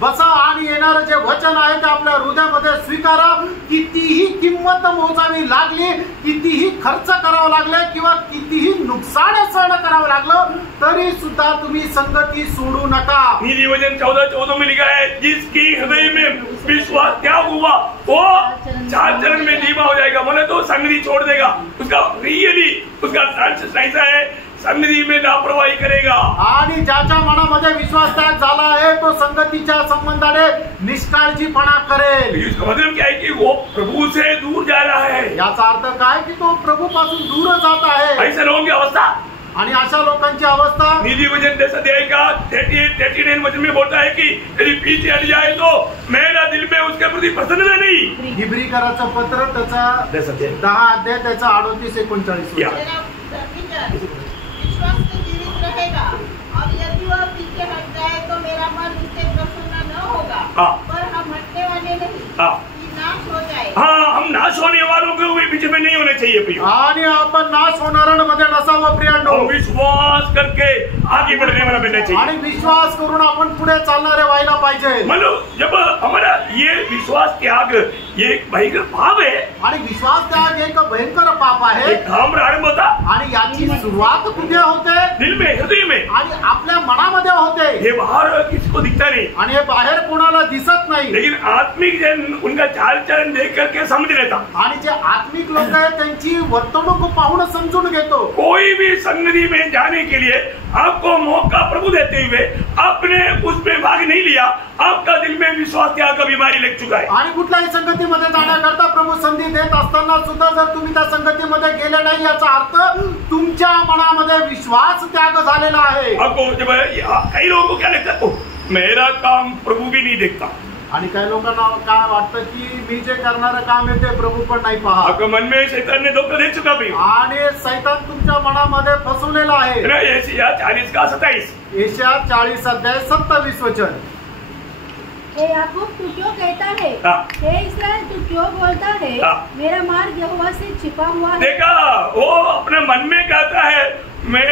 बसा आणि येणारं जे वचन आहे ते आपल्या हृदयामध्ये स्वीकारा। कितीही किंमत मोजावी लागली, कितीही खर्च करावा लागले किंवा कितीही नुकसान सहन करावं लागलं तरी सुद्धा तुम्ही संगती सोडू नका। नीति वचन 14:14 में लिखा है, जिसकी हृदय में विश्वास त्याग हुआ वो चार चरण में धीमा हो जाएगा। बोले तो संगति छोड़ देगा, उसका रियली उसका चांसेस ऐसा है संगति में लापरवाही करेगा। आणि ज्याच्या मनामध्ये विश्वास त्याग झाला आहे तो संगतीच्या संबंधाने निष्काळजीपणा करेल। इसका मतलब क्या है कि वो प्रभु से दूर जा रहा है। याचा अर्थ काय की तो प्रभु पासून दूर जात आहे। ऐसे लोगों की अवस्था, आणि अशा लोकांची अवस्था नीति वचन 10 अध्याय का 39 वचन में बोलता है कि यदि पीछे हट जाए तो मेरा दिल में उसके प्रति प्रसन्नता नहीं। हिब्रीकराचं पत्र त्याचा 10 अध्याय त्याचा 38-39 विश्वास से जीवित रहेगा, और यदि वह पीछे हट जाए तो मेरा मन उससे प्रसन्न न होगा। पर हम हटने वाले नहीं कि नाश हो जाए। हाँ, हम नाश होने वालों के बीच में नहीं होने चाहिए प्रियो। आणि आपण नाश होणाऱ्यांमध्ये नसावं प्रियांनो। विश्वास करके आगे बढ़ने वाला बनना चाहिए। आणि विश्वास करून आपण पुढे चालणारे व्हायला पाहिजे। मतलब जब हमारा ये विश्वास त्याग ये एक भयंकर पाप है, आणि विश्वास त्याग एक भयंकर पाप आहे। एक काम प्रारंभ होता आणि याची सुरुवात कुठे होते? दिल में, हृदय में, आणि आपल्या मनामध्ये होते। ये बाहर किसी को दिखता नहीं, आणि हे बाहेर कोणाला दिसत नाही। लेकिन आत्मिक जन उनका चाल चलन देख करके समझ लेता। आणि जे आत्मिक लोक आहेत त्यांची वर्तणूक पाहून समजून घेतो। कोई भी संगति में जाने के लिए आपको मौका प्रभु देते हुए आपने उसमें भाग नहीं लिया, आपका दिल में विश्वास त्याग का बीमारी लग चुका है। आणि कुठल्याही संगतीमध्ये जाण्याकरता प्रभु संधी देत असताना सुद्धा जर तुम्ही त्या संगतीमध्ये गेले नाही याचा अर्थ तुमच्या मनामध्ये विश्वास त्याग झालेला आहे। आपको जब कई लोगों को क्या लगता है, मेरा काम प्रभु भी नहीं देखता। आणि काही लोकांना काय वाटतं की मी जे करणारं काम आहे ते प्रभू पण नाही पाहत। आपके मन में शैतान ने धोखा दे चुका भी, आणि सैतान तुमच्या मनामध्ये फसवलेला आहे। यशायाह 40 का 27, यशायाह 40 अध्याय 27 वचन। हे याकूब तू क्यों कहता है, हे इस्राएल तू क्यों बोलता है, मेरा मार्ग यहोवा से छिपा हुआ है। देखा, वो अपने मन में कहता है मैं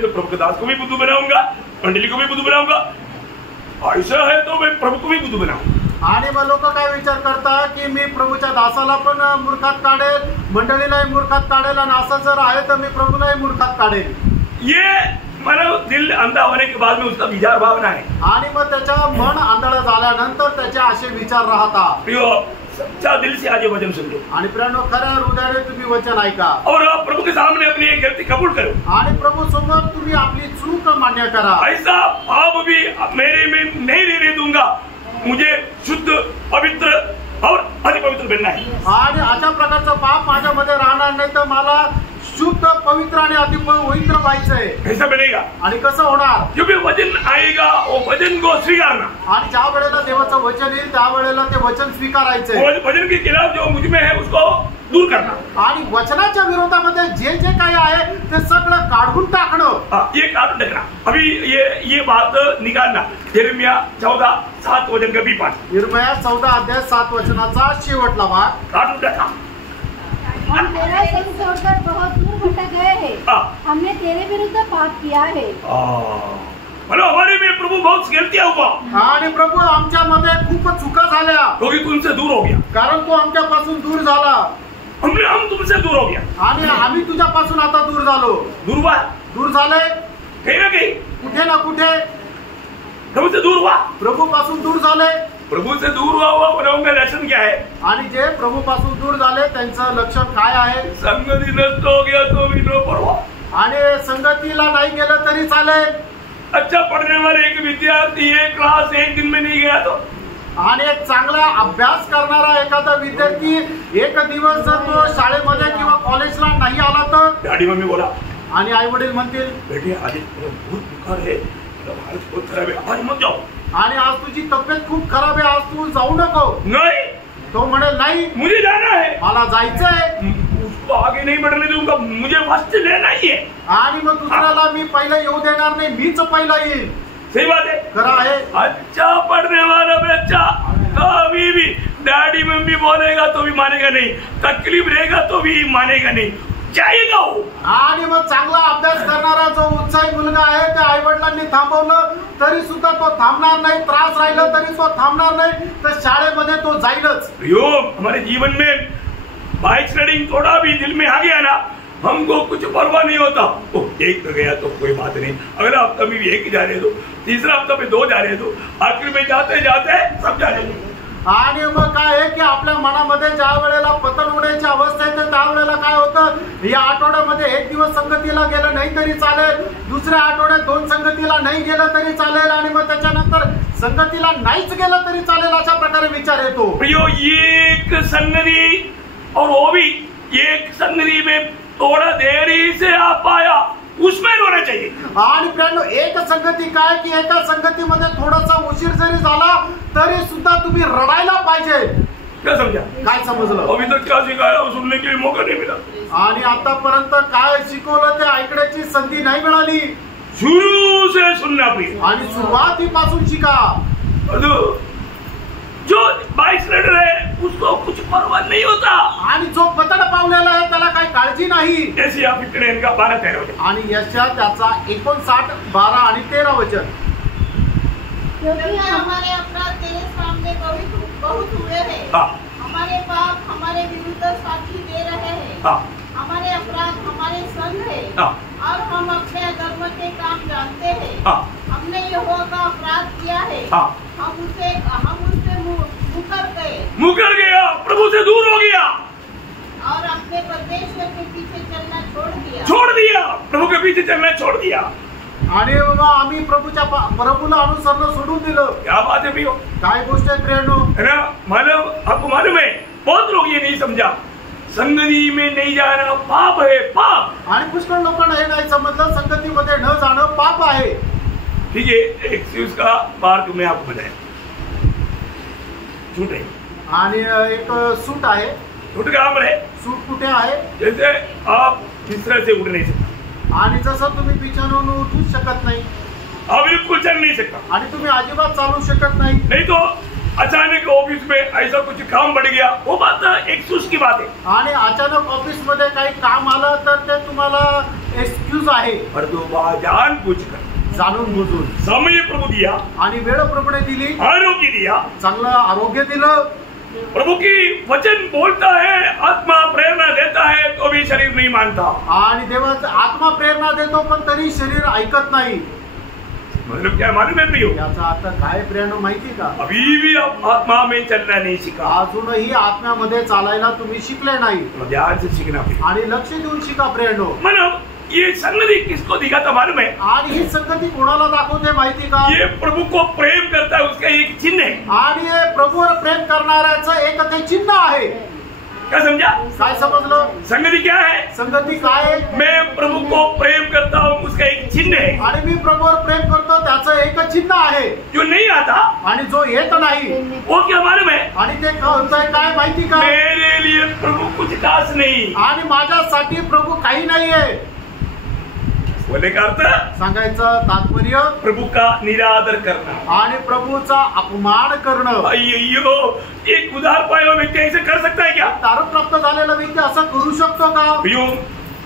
तो प्रभु के दास को भी बुद्धू बनाऊंगा, मंडली को भी बुद्धू बनाऊंगा, ऐसा है तो मैं प्रभु को भी बुद्धू बनाऊंगा। आणि मग लोक काय विचार करतात की मी प्रभूच्या दासाला पण मूर्खात काढेल, मंडळीलाही मूर्खात काढेल, आणि असं जर आहे तर मी प्रभूलाही मूर्खात काढेल। ये मानो दिल अंधा होने के बाद में उसका विचार भावना है, आणि मग त्याचं मन आंधळ झाल्यानंतर त्याचे असे विचार राहतात. प्रियो सच्चा दिल से आज ये वचन सुन लो आणि प्रियानो, खऱ्या हृदयाने तुम्ही वचन ऐका और आप प्रभु के सामने अपनी एक गलती कबूल करो. आणि प्रभू समोर तुम्ही आपली चूक मान्य करा. ऐसा पाप भी मेरे में नहीं रहने दूंगा, मुझे शुद्ध पवित्र और अति पवित्र बनना है. आणि अशा प्रकारचं पाप माझ्यामध्ये राहणार नाही, तर मला शुद्ध पवित्र आणि अति पवित्र व्हायचंय. कैसा बनेगा? आणि कसं होणार? क्योंकि वचन आएगा वो वचन को स्वीकारना. आणि ज्या वेळेला देवाचं वचन येईल त्या वेळेला ते वचन स्वीकारायचंय. वचन के खिलाफ जो मुझ में है उसको दूर करना. आणि वचनाच्या विरोधामध्ये जे जे काही आहे ते सगळं काढून टाकणं. ये काढून टाकना. अभी ये बात निकालना. यिर्मयाह 14:7 वचन का बी पाठ. यिर्मयाह 14:7 वचनाचा शेवटला भाग काढून टाका. हम तेरा संग छोड़कर बहुत दूर भटक गए हैं, हमने तेरे विरुद्ध पाप किया है. मतलब हमारे में प्रभु बहुत गलतियां हुआ. आणि प्रभू आमच्या मध्ये खूप चुका झाल्या, क्योंकि तुमसे दूर हो गया. कारण तो आमच्यापासून दूर झाला. हम तुमसे दूर हो गया. आणि आम्ही तुझ्यापासून आता दूर झालो. दूर झाले कहीं ना कहीं, कुठे ना कुठे प्रभु से दूर हुआ. प्रभू पासून दूर झाले. प्रभु से दूर हुआ प्रभु का लक्षण क्या है? आणि जे प्रभू पासून दूर झाले त्यांचं लक्षण काय आहे? संगति नष्ट हो गया तो भी नो परवाह. आणि संगतीला नाही गेलं तरी चालेल. अच्छा पढ़ने वाले एक विद्यार्थी एक क्लास एक दिन में नहीं गया तो, आणि एक चांगला अभ्यास करणारा एखादा विद्यार्थी एक दिवस जर तो शाळेमध्ये किंवा कॉलेजला नाही आला तर, डैडी मम्मी बोला आणि आई वडील म्हणतील बेटे आज बहुत बुखार है, हालत बहुत खराब है, आज मत जाओ. आणि आज तुझी तब्येत खूप खराब आहे, आज तू जाऊ नको. नहीं, तो म्हणेल नाही मुझे जाना है, मला जायचंय. उसको आगे नहीं बढ़ने दूंगा, मुझे फर्स्ट लेना ही है. आणि मग दुसऱ्याला मी पहिला येऊ देणार नाही, मीच पहिला येईल. सही बात है. खरं आहे. अच्छा पढ़ने वाला बच्चा कभी भी डैडी मम्मी बोलेगा तो भी मानेगा नहीं, तकलीफ रहेगा तो भी मानेगा नहीं, जाएगा वो. आणि मग चांगला अभ्यास करणारा जो उत्साही मुलगा आहे त्या आई वडिलांनी थांबवलं तरी सुद्धा तो थांबणार नाही, त्रास राहिला तरी तो थांबणार नाही, तर शाळेमध्ये तो जाईलच. हमारे जीवन में बाइक राइडिंग थोड़ा भी दिल में आ गया ना, हमको कुछ परवाह नहीं होता. एक तो गया तो कोई बात नहीं, अगला हफ्ता में भी एक ही जा रहे दो, तीसरा हफ्ता में 2 जा रहे दो, आखिर में जाते जाते सब जा रहे दो. आणि मग काय आहे की आपल्या मनामध्ये ज्या वेळेला पतन होण्याची अवस्था येते त्यावेळेला काय होतं, या आठवड्यामध्ये एक दिवस संगतीला गेलं नाही तरी चालेल, दुसऱ्या आठवड्यात 2 संगतीला नाही गेलं तरी चालेल, आणि मग त्याच्यानंतर संगतीला नाहीच गेलं तरी चालेल, अशा प्रकारे विचार येतो. प्रियो एक संगति और वो भी एक संगति में थोड़ा देरी से आ पाया उसमें होना चाहिए. आणि प्रियानो, एक संगती काय की एका संगतीमध्ये थोडासा उशीर जरी झाला तरी सुद्धा तुम्ही रडायला पाहिजे. क्या समझा? काय समजलं? अभी तक क्या सिखाया वो सुनने के लिए मौका नहीं मिला. आणि आतापर्यंत काय शिकवलं ते ऐकण्याची संधी नाही मिळाली. शुरू से सुनना प्रिय. आणि सुरुवातीपासून शिका. जो बाइक राइडर है उसको कुछ परवाह नहीं होता. आणि जो पतन पावलेला आहे त्याला काही काळजी नाही. जैसे आप इतने का 12-13 आणि यशा त्याचा 59, 12 आणि 13 वचन. क्योंकि हमारे अपराध तेरे सामने बहुत हुए हैं, हमारे पाप हमारे विरुद्ध साक्षी दे रहे हैं, हमारे अपराध हमारे संग है, और हम अपने अधर्म के काम जानते हैं. हमने यहोवा का अपराध किया है, हम उससे मुकर गया, प्रभु से दूर हो गया, और अपने परमेश्वर के पीछे चलना छोड़ दिया, प्रभु के पीछे चलना छोड़ दिया. आणि आम्ही प्रभूला अनुसरण सोडून दिलं. क्या बात है प्रियो? काय गोष्ट आहे प्रियानो? आपको मालूम है बहुत लोग ये नहीं समझा, संगती में नहीं जाना पाप है, पाप. आणि पुष्कळ लोकांना हे नाही समजलं, संगतीमध्ये न जाणं पाप आहे. ठीक है, एक चीज का बात मैं आपको बताया, झूठ है. आणि एक सूट आहे. झूठ का अमर है. सूट कुठे आहे? जैसे आप बिस्तर से उठ नहीं सकते, आणि जसं तुम्ही बिछाण्यावरून उठूच शकत नाही, आप बिल्कुल चल नहीं सकता, आणि तुम्ही अजिबात चालू शकत नाही. नहीं तो अचानक ऑफिस में ऐसा कुछ काम बढ़ गया, वो बात एक्सक्यूज की बात है. आणि अचानक ऑफिस मध्ये काही काम आलं तर ते तुम्हाला एक्सक्यूज आहे. पर तो जानबूझकर जाणून बुजून समय प्रभु दिया, आणि वेळ प्रभूने दिली, आरोग्य दिया, चांगलं आरोग्य दिलं, प्रभु की वचन बोलता है, आत्मा प्रेरणा देता है तो भी शरीर नहीं मानता। आणि देवाचा आत्मा प्रेरणा देतो पण तरी शरीर ऐकत नाही। मतलब क्या मालूम है प्रियो? याचा अर्थ काय प्रेरणा माहिती का? अभी भी आप आत्मा में चलना नहीं सीखा, अजूनही आत्म्यामध्ये चालायला तुम्ही शिकले नाही। तो ध्यान से सीखना प्रियो। आणि लक्ष देऊन शिका प्रेरणो। मतलब ये संगति किसको दिखाता मालूम है? आणि ही संगती कोणाला दाखवते माहिती का? ये प्रभु को प्रेम करता है उसका एक चिन्ह है। आणि हे प्रभूवर प्रेम करणाऱ्याचं एक ते चिन्ह आहे। क्या समझा? काय समजलं? संगति क्या है? संगती काय आहे? मैं प्रभु को प्रेम करता हूँ उसका एक चिन्ह है। आणि मी प्रभूवर प्रेम करतो त्याचं एक चिन्ह आहे। जो नहीं आता आणि जो येत नाही वो क्या मालूम है? आणि ते काय माहिती का? मेरे लिए प्रभु कुछ खास नहीं। आणि माझ्यासाठी प्रभू काही नाहीये। बोले का अर्थ? सांगायचं तात्पर्य प्रभु का निरादर करना आणि प्रभूचा अपमान करणं। अय्यो, एक उधार पाया हुआ व्यक्ति ऐसे कर सकता है क्या? तारण प्राप्त झालेला व्यक्ती असं करू शकतो का? प्रियो,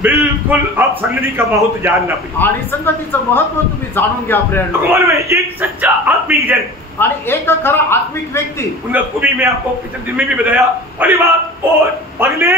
बिल्कुल आप संगति का महत्व जानना प्रियो। आणि संगतीचं महत्व तुम्ही जाणून घ्या प्रेरणा। तो मालूम है एक सच्चा आत्मिक जन, आणि एक खरा आत्मिक व्यक्ति, उनका खूबी मैं आपको पिछले दिन में भी बताया। पहली बात, वो अगले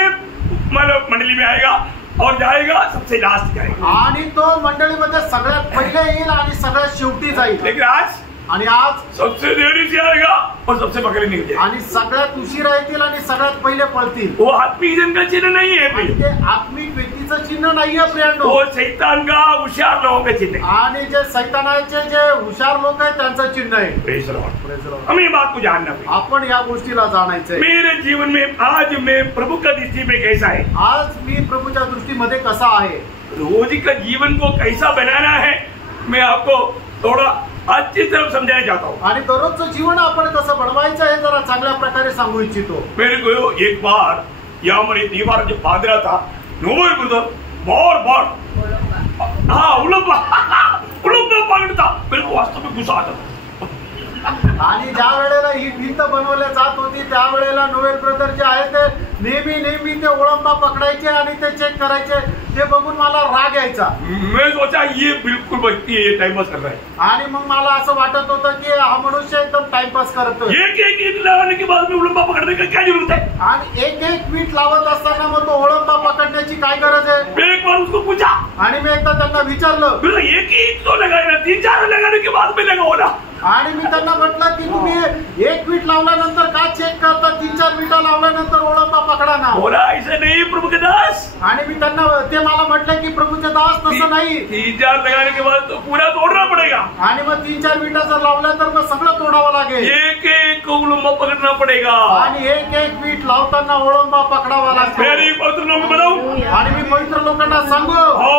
मतलब मंडली में आएगा और जाएगा सबसे लास्ट जाएगा। आणि तो मंडळीमध्ये सगळ्यात पहिले येईल आणि सगळ्यात शेवटी जाईल। लेकिन आज आणि आज सबसे देरी से आएगा और सबसे पकड़े निकल जाएगा। आणि सगळ्यात उशिरा येतील आणि सगळ्यात पहिले पळतील। वो आत्मिक जन का चिन्ह नहीं है आणि प्रियो, ते आत्मिक व्यक्तीचं चिन्ह नाहीये प्रियांनो। वो शैतान का होशियार लोगों का चिन्ह है। आणि जे सैतानाचे जे हुशार लोक आहेत त्यांचं चिन्ह आहे। Praise the Lord. Praise the Lord। हमें ये बात को जानना प्रियो। आपण या गोष्टीला जाणायचंय। मेरे जीवन में आज मैं प्रभु का दृष्टि में कैसा है, आज मी प्रभूच्या दृष्टीमध्ये कसा आहे, रोज का जीवन को कैसा बनाना है, मैं आपको थोड़ा अच्छी तरफ समझाना चाहता हूँ। आणि दररोजचं जीवन आपण कसं बनवायचं हे जरा चांगल्या प्रकारे सांगू इच्छितो। मेरे को एक बार यहाँ मेरे दीवार जो पादरा था नोबल ब्रदर बार हाँ उलंबा पकड़ता, मेरे को वास्तव में गुस्सा आता था। आणि ज्या वेळेला ही भिंत बनवल्या जात होती त्यावेळेला नोवेल ब्रदर जे आहे ते नेहमी ते ओळंबा पकडायचे आणि ते चेक करायचे, ते बघून मला राग यायचा। मैं सोचा ये बिल्कुल व्यक्ति ये टाइम पास कर रहा है। आणि मग मला असं वाटत होतं की हा मनुष्य एकदम टाइमपास करतोय। एक ईंट लगाने के बाद में उलंबा पकड़ने का क्या जरूरत है? आणि एक मीठ लावत असताना मग तो ओळंबा पकडण्याची काय गरज आहे? मैं एक बार उसको पूछा, आणि मी एकदा त्यांना विचारलं, एक ही ईंट तो लगाए ना, 3-4 लगाने के बाद में लगाओ ना। आणि मी त्यांना म्हटलं की तुम्ही एक मीठ लावल्यानंतर का चेक करता, 3-4 मीठ लावल्यानंतर ओळंबा पकडा ना। बोला ऐसे नहीं प्रभु के दास। आणि मी त्यांना ते मला म्हटलं की प्रभूचे दास तसं नाही। 3-4 लगाने के बाद तो पूरा तोड़ना पड़ेगा। आणि मग 3-4 मीठ जर लावलं तर मग सगळं तोडावं लागेल। एक उलंबा पकड़ना पड़ेगा। आणि एक मीठ लावताना ओळंबा पकडावा लागतो। मेरी पवित्र लोग बताऊं, आणि मी पवित्र लोकांना सांगू,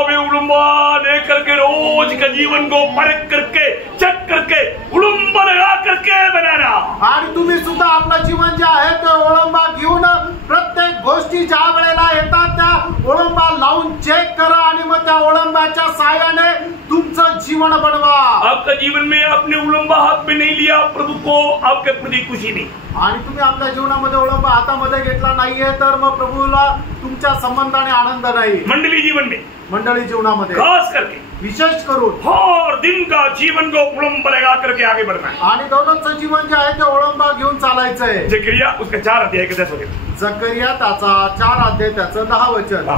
वे उलंबा लेकर के रोज का जीवन को परख करके चेक करके उलंबा लगा करके बनाना। आणि तुम्ही सुद्धा आपलं जीवन जे आहे ते ओळंबा घेऊन प्रत्येक गोष्टी ज्या वेळेला येतात त्या ओळंबा लावून चेक करा आणि मग त्या ओळंबाच्या साहाय्याने तुमचं जीवन बनवा। आपका जीवन में आपने उलंबा हाथ में नहीं लिया, प्रभु को आपके प्रति खुशी नहीं। आणि तुम्ही आपल्या जीवनामध्ये ओळंबा हातामध्ये घेतला नाहीये तर मग प्रभूला तुमच्या संबंधाने आनंद नाही। मंडली जीवन में, मंडळी जीवनामध्ये खास करके विशेष करून हर दिन का जीवन को उलंबा लगा करके आगे बढ़ना है। आणि दररोजचं जीवन जे आहे ते ओळंबा घेऊन चालायचंय। जकरिया उसका 4 अध्याय के 10 वचन। जकरिया त्याचा 4 अध्याय त्याचं 10 वचन।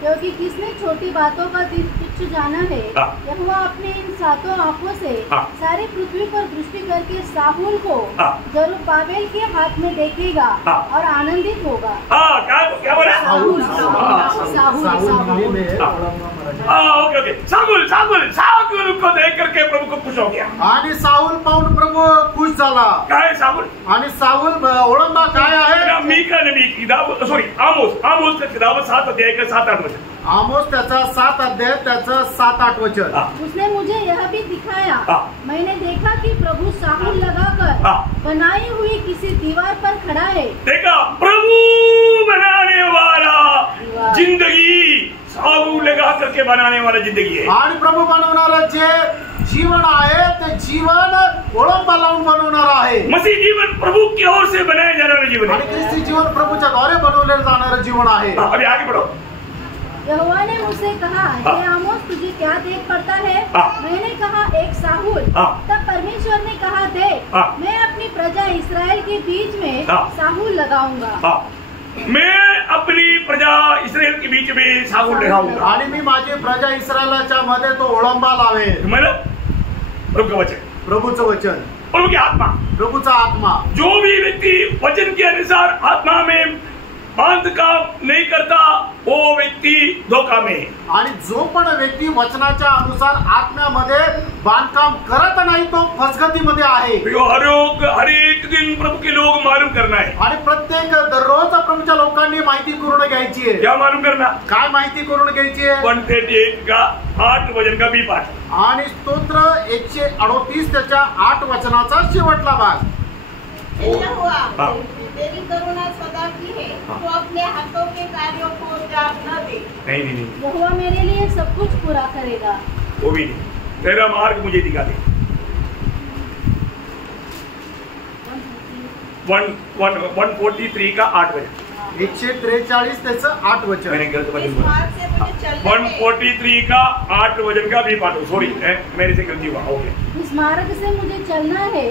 क्योंकि किसने छोटी बातों का दिल तुच्छ जाना है, यहोवा अपने इन 7 आंखों से सारी पृथ्वी पर दृष्टि करके साहुल को जरुब्बाबेल के हाथ में देखेगा और आनंदित होगा। क्या बोला? ओके साहुल को देख करके प्रभु को खुश हो गया। आणि साहुल पाहून प्रभु खुश झाला। काय साहुल? आणि साहुल ओळंबा काय आहे? मीका नबी की किताब, सॉरी आमोस का किताब 7 अध्याय का 7-8 वचन। आमोस त्याचा 7 अध्याय त्याचं 7-8 वचन। उसने मुझे यह भी दिखाया, मैंने देखा कि प्रभु साहुल लगाकर बनाई हुई किसी दीवार पर खड़ा है। देखा, प्रभु बनाने वाला जिंदगी साहुल लगा करके बनाने वाला जिंदगी है। आणि प्रभु बनवणारा जे जीवन आहे ते जीवन ओळंबा लावून बनवणार आहे। मसीह जीवन प्रभु की ओर से बनाया जाणारा जीवन है। आणि ख्रिस्ती जीवन प्रभूच्या द्वारे बनवलेलं जाणारं जीवन आहे। अभी आगे बढ़ो। यहोवा ने मुझसे कहा, हे आमोस, तुझे क्या देख पड़ता है? मैंने कहा, एक साहुल। तब परमेश्वर ने कहा, देख, मैं अपनी प्रजा इस्राएल के बीच में साहुल लगाऊंगा। मैं अपनी प्रजा इस्रायल के बीच में साहुल लगाऊंगा आणि मी माझी प्रजा इस्रायलाच्या मध्ये तो ओळंबा लावेल। प्रभु का वचन, प्रभूचं वचन, प्रभु की आत्मा, प्रभूचा आत्मा। जो भी व्यक्ति वचन के अनुसार आत्मा में बांध काम नहीं करता वो व्यक्ति धोखा में। आणि जो पण व्यक्ती वचनाच्या अनुसार आत्म्यामध्ये बांधकाम करत नाही तो फसगतीमध्ये आहे। हर एक दिन प्रभु के लोग मालूम करना है आणि प्रत्येक दररोज प्रभूच्या लोकांनी माहिती करून घ्यायची आहे। क्या मालूम करना? काय माहिती करून घ्यायची आहे? 138 का 8 वचन का बी पाठ आणि स्तोत्र 138 त्याच्या 8 वचनाचा शेवटला भाग। तेरी करुणा सदा की है, तो अपने हाथों के कार्यों को त्याग न दे। नहीं, यहोवा मेरे लिए सब कुछ पूरा करेगा। वो भी नहीं, तेरा मार्ग मुझे दिखा दे। 143 का 8 वचन, 143 त्याचं 8 वचन। मैंने गलत इस वचन मार्ग से मुझे चलना है। 143 का 8 वचन का भी पाठ, सॉरी मेरे से गलती हुआ। ओके, इस मार्ग से मुझे चलना है,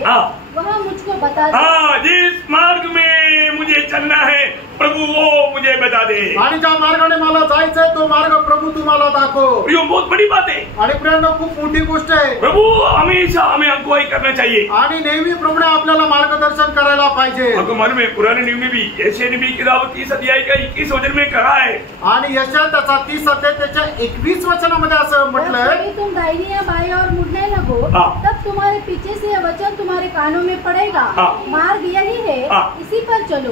वह मुझको बता दे। जिस मार्ग में मुझे चलना है प्रभु वो मुझे बता दे। आणि ज्या मार्गाने मला जायचंय तो मार्ग प्रभू तुम्हाला दाखव। ये बहुत बड़ी बात है। आणि प्रियांनो, खूप मोठी गोष्ट आहे। प्रभु हमेशा हमें अगुवाई करना चाहिए आणि नेहमी प्रभूने आपल्याला मार्गदर्शन करायला पाहिजे। आपको मालूम है पुराने नियम में भी यशायाह नबी की किताब 30 अध्याय का 21 वचन में कहा है। आणि यशायाह त्याचा 30 अध्याय त्याच्या 21 वचनामध्ये असं म्हटलंय, जब तुम दाहिनी या बाएं और मुड़ने लगो, तब तुम्हारे पीछे से यह वचन तुम्हारे कानों में पड़ेगा, मार्ग यही है, इसी पर चलो।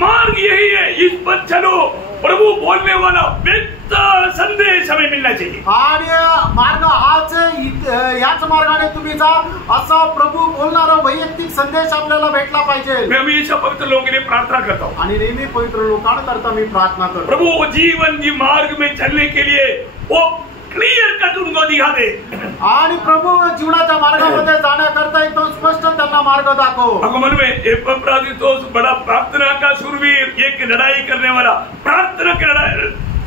मार्ग यही है, इस पर चलो। प्रभु बोलने वाला बेहतर संदेश हमें मिलना चाहिए। आणि मार्ग हाच आहे, याच मार्गाने तुम्ही जा असा प्रभू बोलणारा वैयक्तिक संदेश आपल्याला भेटला पाहिजे। मैं हमेशा पवित्र लोगों के लिए प्रार्थना करता हूँ आणि नेहमी पवित्र लोकांकरता मी प्रार्थना करतो, प्रभु जीवन की मार्ग में चलने के लिए वो क्लियर कट उनको दिखा दे। आणि प्रभू जीवनाच्या मार्गामध्ये जाण्याकरता एकदम स्पष्ट त्यांना मार्ग दाखव। आपको मालूम है एपफ्रादीतुस बड़ा प्रार्थना का शूरवीर, एक लड़ाई करने वाला, प्रार्थना की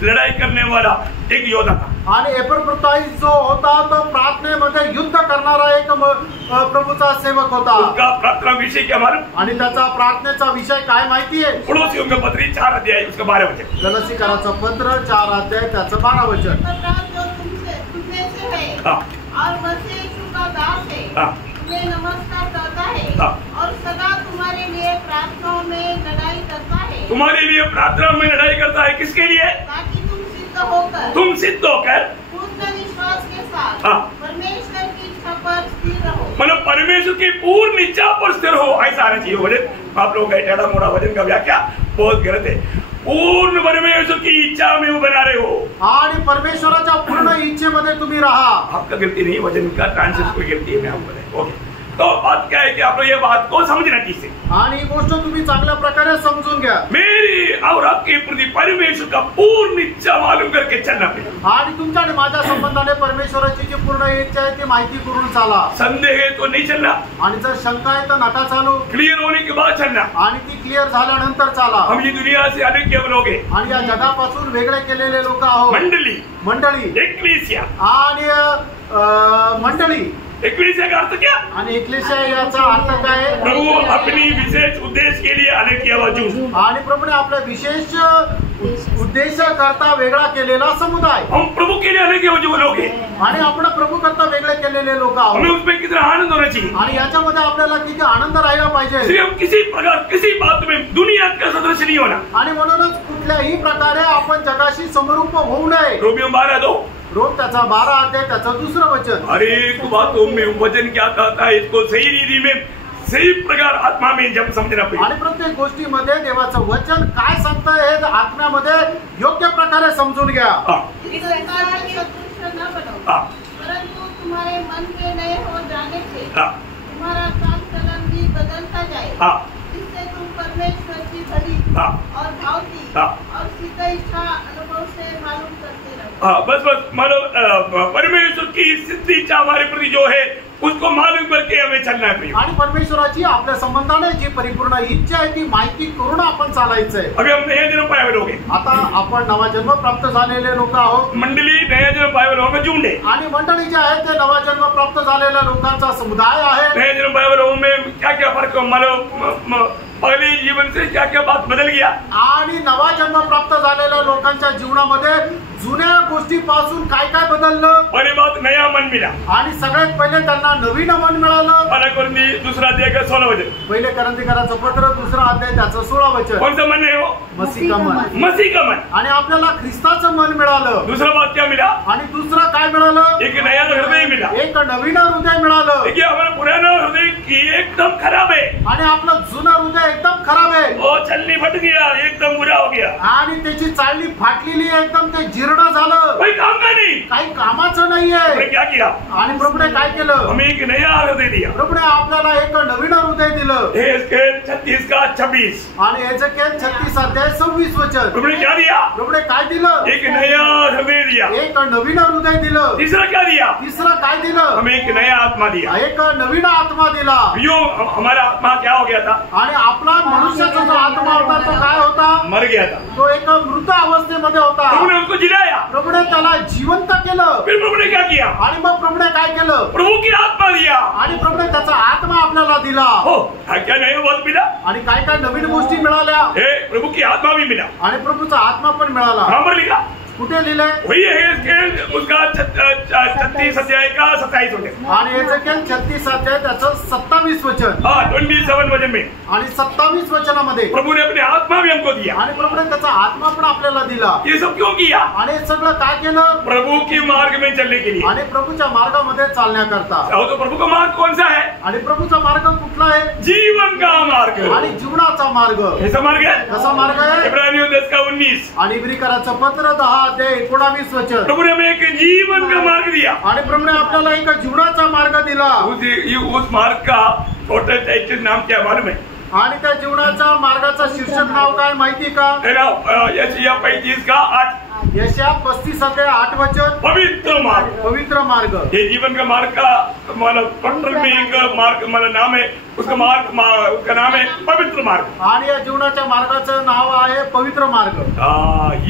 लड़ाई करने वाला एक योद्धा था। आणि एपफ्रादीतुस जो होता तो प्रार्थनेमध्ये युद्ध करणारा एक प्रभूचा सेवक होता। उसका प्रार्थना विषय क्या मालूम? आणि त्याचा प्रार्थनेचा विषय काय माहिती आहे? पड़ोसियों का पत्री 4 अध्याय उसका 12 वचन। गलतीकराचं पत्र 4 अध्याय त्याचं 12 वचन। और मसीह यीशु का दास है, तुम्हें नमस्कार करता है और सदा तुम्हारे लिए प्रार्थनाओं में लड़ाई करता है। तुम्हारे लिए प्रार्थना में लड़ाई करता है, किसके लिए? ताकि तुम सिद्ध होकर पूर्ण विश्वास के साथ परमेश्वर की इच्छा पर स्थिर रहो। मतलब परमेश्वर की पूर्ण इच्छा पर स्थिर हो, ऐसा आना चाहिए वचन। आप लोगों का टेढ़ा मोड़ा वचन का व्याख्या बहुत गलत है। पूर्ण परमेश्वर की इच्छा में वो बना रहे हो आणि परमेश्वराच्या पूर्ण इच्छेमध्ये तुम्ही राहा। आपका गलती नहीं, वचन का ट्रांसलेशन कोई गलती है, मैं आपको बताऊं। ओके, तो बात क्या है कि आप लोग ये बात को समझना ठीक से, आणि गोष्ट तुम्ही चांगल्या प्रकारे समजून घ्या। मेरी और आपके प्रति परमेश्वर का पूर्ण इच्छा मालूम करके चलना पड़ेगा। आणि तुमच्या आणि माझ्या संबंधाने परमेश्वराची जी पूर्ण इच्छा आहे ती माहिती करून चाला। संदेह है तो नहीं चलना, आणि जर शंका आहे तर नका चालू, क्लियर होने के बाद चलना। आणि ती क्लिअर झाल्यानंतर चाला। हम ये दुनिया से अलग किए लोग हैं, आणि या जगापासून वेगळे केलेले लोक आहोत। मंडळी एक्लेसिया आणि मंडळी एक्लेसिया का अर्थ क्या? आणि एक्लेसिया याचा अर्थ काय? प्रभु अपनी विशेष उद्देश्य के लिए अलग किया हुआ जूस। आणि प्रभूने आपल्या विशेष उद्देश करता वेगळा केलेला समुदाय। हम प्रभु के लिए अलग किए हुए लोग हैं आणि आपण प्रभू करता वेगळे केलेले लोक आहोत। हमें उसमें कितना आनंद होना चाहिए आणि याच्यामध्ये आपल्याला किती आनंद राहिला पाहिजे। इसलिए हम किसी प्रकार किसी बात में दुनिया का सदृश नहीं होना, आणि म्हणूनच कुठल्याही प्रकारे आपण जगाशी समरूप होऊ नये। रोमियो 12:2 रोम त्याचा 12 अध्याय त्याचं 2रं वचन। हर एक बातों में वचन क्या कहता है इसको सही रीति में सही प्रकार आत्मा में जब समझना पड़ेगा। आणि प्रत्येक गोष्टीमध्ये देवाचं वचन काय सांगतंय हे आत्म्यामध्ये योग्य प्रकारे समजून घ्या। इस संसार के सदृश न बनो, परंतु तुम्हारे मन के नए हो जाने से तुम्हारा काम चलन भी बदलता जाए, जिससे तुम परमेश्वर की भली और भावती और सिद्ध इच्छा अनुभव से मालूम करते रहो। बस मानो परमेश्वर की सिद्ध इच्छा हमारे प्रति जो है उसको मालूम करके हमें चलना है। आणि परमेश्वराची आपल्या संबंधाने जी परिपूर्ण इच्छा आहे ती माहिती करून आपण चालायचंय। अभी हम नया जन्म पाए हुए लोग हैं। आता आपण नवा जन्म प्राप्त झालेले लोक आहोत। मंडली नया जन्म पाए हुए लोगों में झुंड है। आणि मंडळी जे आहे ते नवा जन्म प्राप्त झालेल्या लोकांचा समुदाय आहे। नया जन्म पाए हुए लोगों में क्या क्या फर्क मालूम, पहले जीवन से क्या क्या बात बदल गया। आणि नवा जन्म प्राप्त झालेल्या लोकांच्या जीवनामध्ये जुन्या गोष्टीपासून काय काय बदललं। पहली बात नया मन मिला। आणि सगळ्यात पहिले त्यांना नवीन मन मिळालं। पहला कोरिंथी दूसरा अध्याय का 16 वचन। पहिले करंथीकरांचं पत्र दुसरा अध्याय त्याचं 16 वचन। कौन सा मन है वो? मसीह का मन। मसीह का मन। आणि आपल्याला ख्रिस्ताचं मन मिळालं। दूसरा बात क्या मिला? आणि दुसरा काय मिळालं? एक नया हृदय मिला। एक नवीन हृदय मिळालं। देखिए हमारा पुराना हृदय की एकदम खराब है। आणि आपलं जुनं हृदय एकदम खराब आहे। वो चलनी फट गया, एकदम बुरा हो गया। आणि त्याची चालणी फाटलेली एकदम ते जीर्ण झालं। कोई काम का नहीं, काही कामाचं नाहीये। हमने क्या किया? आणि प्रभूने काय केलं? हमें एक नया हृदय दिया। प्रभूने आपल्याला एक नवीन हृदय दिलं। एहेजकेल 36 का 26 आणि एहेजकेल 36 अध्याय 26 वचन। प्रभु ने क्या दिया? प्रभूने काय दिलं? एक नया हृदय दिया। एक नवीन हृदय दिलं। तीसरा क्या दिया? तिसरा काय दिलं? हमें एक नया आत्मा दिया। एक नवीन आत्मा दिला। यो हमारा आत्मा क्या हो गया था? आणि आपला मनुष्याचा जो आत्मा होता तो काय होता? मर गया था। तो एक मृत अवस्थेमध्ये होता। प्रभु ने उसको जिलाया। प्रभूने त्याला जिवंत केलं। फिर प्रभु ने क्या किया? आणि मग प्रभूने काय केलं? प्रभु की आत्मा दिया। आणि प्रभूने त्याचा आत्मा आपल्याला दिला। हो, क्या नया बात मिला? आणि काय काय नवीन गोष्टी मिळाल्या। प्रभु की आत्मा भी मिला। आणि प्रभूचा आत्मा पण मिळाला। कहां पर लिखा? कुठे लिहिलंय? वही है उसका 36 अध्याय का 27 वचन। आणि एहेजकेल 36 अध्याय त्याचं 27 वचन। हाँ, 27 वचन में। आणि 27 वचनामध्ये प्रभु ने अपने आत्मा भी हमको दिया। आणि प्रभूने त्याचा आत्मा पण आपल्याला दिला। ये सब क्यों किया? आणि हे सगळं काय केलं? प्रभु के मार्ग में चलने के लिए। आणि प्रभूच्या मार्गामध्ये चालण्याकरता। तो प्रभु का मार्ग कौन सा है? आणि प्रभूचा मार्ग कुठला आहे? जीवन का मार्ग। आणि जीवनाचा मार्ग। कैसा मार्ग है? कसा मार्ग आहे? इब्रानियों 10 का 19। आणि इब्रिकरांचं पत्र 10 अध्याय 19 वचन। प्रभु ने हमें एक जीवन का मार्ग दिया। आणि प्रभूने आपल्याला एक जीवनाचा मार्ग दिला। उस मार्ग का टोटल टाइटल नाम क्या मालूम है? आणि त्या जीवनाच्या मार्गाचं शीर्षक नाव काय माहिती का? यशायाह 35 का 8। यशायाह 35 अध्याय 8 वचन। पवित्र मार्ग। पवित्र मार्ग। ये जीवन का मार्ग का मतलब टोटल में एक मार्ग मतलब नाम है। उसका उसका नाम है पवित्र मार्ग। आणि या जीवनाच्या मार्गाचं नाव आहे पवित्र मार्ग।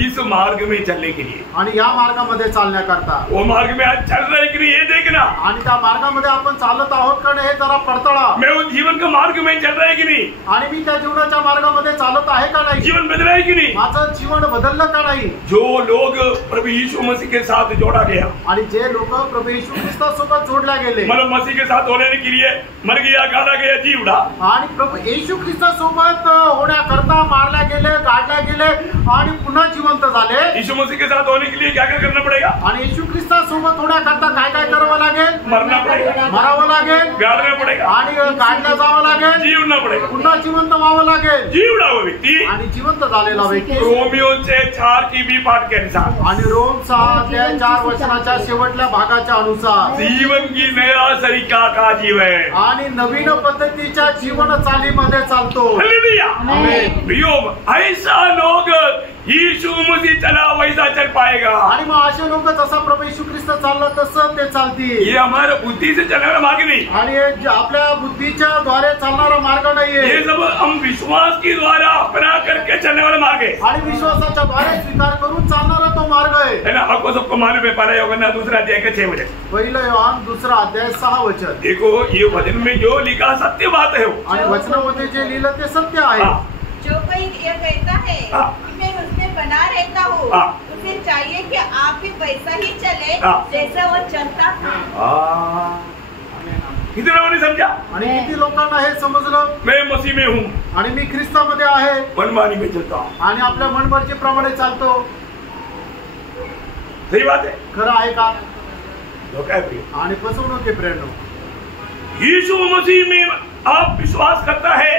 इस मार्ग में चलने के लिए। आणि या मार्गामध्ये चालण्याकरता। वो मार्ग में आज चल रहा है कि नहीं ये देखना। आणि त्या मार्गामध्ये आपण चालत आहोत का नाही हे जरा पडताळा। मैं उस जीवन का मार्ग में चल रहा है कि नहीं? आणि मी त्या जीवनाच्या मार्गामध्ये चालत आहे का नाही? जीवन बदला है कि नहीं? माझं जीवन बदललं का नाही? जो लोग प्रभु यीशु मसीह के साथ जोड़ा गया। आणि जे लोक प्रभू येशू ख्रिस्तासोबत जोडल्या गेले। मतलब मसीह के साथ होने के लिए मर गया, गाड़ा गया, जी उड़ा। आणि प्रभू येशू ख्रिस्तासोबत होण्याकरता मारल्या गेले, गाडल्या गेले आणि पुन्हा जिवंत झाले। यीशु मसीह के साथ होने के लिए क्या क्या करना पड़ेगा? आणि येशू ख्रिस्तासोबत होण्याकरता काय काय करावं लागेल? मरना पड़ेगा, मरावं लागेल, गाड़ना पड़ेगा आणि गाडल्या जावं लागेल, जी उड़ना पड़ेगा, पुन्हा जिवंत व्हावं लागेल। जी उड़ा हुआ व्यक्ति आणि जिवंत झालेला व्यक्ती रोमियो 6:4 की बी पाठ के अनुसार आणि रोम 6 अध्याय 4 वचनाच्या शेवटल्या भागाच्या अनुसार जीवन की नया तरीका का जीवन आणि नवीन पद्धतीच्या जीवन चालीमध्ये चालतो। हालेलुया। आमेन। प्रियो, ऐसा लोग यीशु मसीह चला वैसा चल पाएगा। आणि मग असे लोक जसा प्रभू येशू ख्रिस्त चालला तसं ते चालतील। ये हमारा बुद्धि से चलने वाला मार्ग नहीं। आणि हे जे आपल्या बुद्धीच्या द्वारे चालणारा मार्ग नाहीये। ये सब हम विश्वास के द्वारा अपना करके चलने वाला मार्ग है। आणि विश्वासाच्या द्वारे स्वीकार करून चालणारा तो मार्ग आहे ना। आपको सबको मालूम है पहला यूहन्ना 2 अध्याय का 6 वचन। पहिलं योहान 2 अध्याय 6 वचन। देखो ये वचन में जो लिखा सत्य बात है। आणि वचनामध्ये जे लिहिलं ते सत्य आहे। जो कोई ये कहता है कि मैं उसमें बना रहता हूँ, उसे चाहिए कि आप भी वैसा ही चले जैसा वो चलता था। किती लोगों ने समझा? आणि किती लोकांना हे समजलं? मैं मसीह में हूँ आणि मी ख्रिस्तामध्ये आहे, मनमानी में चलता हूँ। आणि आपल्या मनमर्जीप्रमाणे चालतो। सही बात है, खरं आहे का? धोखा है प्रिय। आणि फसवणूक आहे प्रेरणा। यीशु मसीह में आप विश्वास करता है,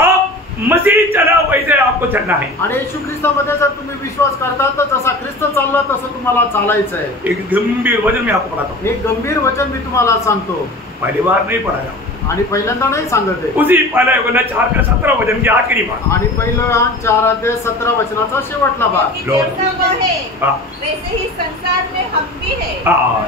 आप मसीह चला वैसे आपको चलना है। आणि येशू ख्रिस्तामध्ये जर तुम्ही विश्वास करता तर जसा ख्रिस्त चालला तसं तुम्हाला चालायचं आहे। एक गंभीर वचन मैं आपको पढ़ाता हूँ। एक गंभीर वचन मी तुम्हाला सांगतो। पहली बार नहीं पढ़ाया, आणि पहिल्यांदा नाही सांगत आहे। उसी पहला यूहन्ना 4 का 17 वचन की आखिरी बात। आणि पहिलं योहान 4 अध्याय 17 वचनाचा शेवटला भाग। जैसा वो है वैसे ही संसार में हम भी है।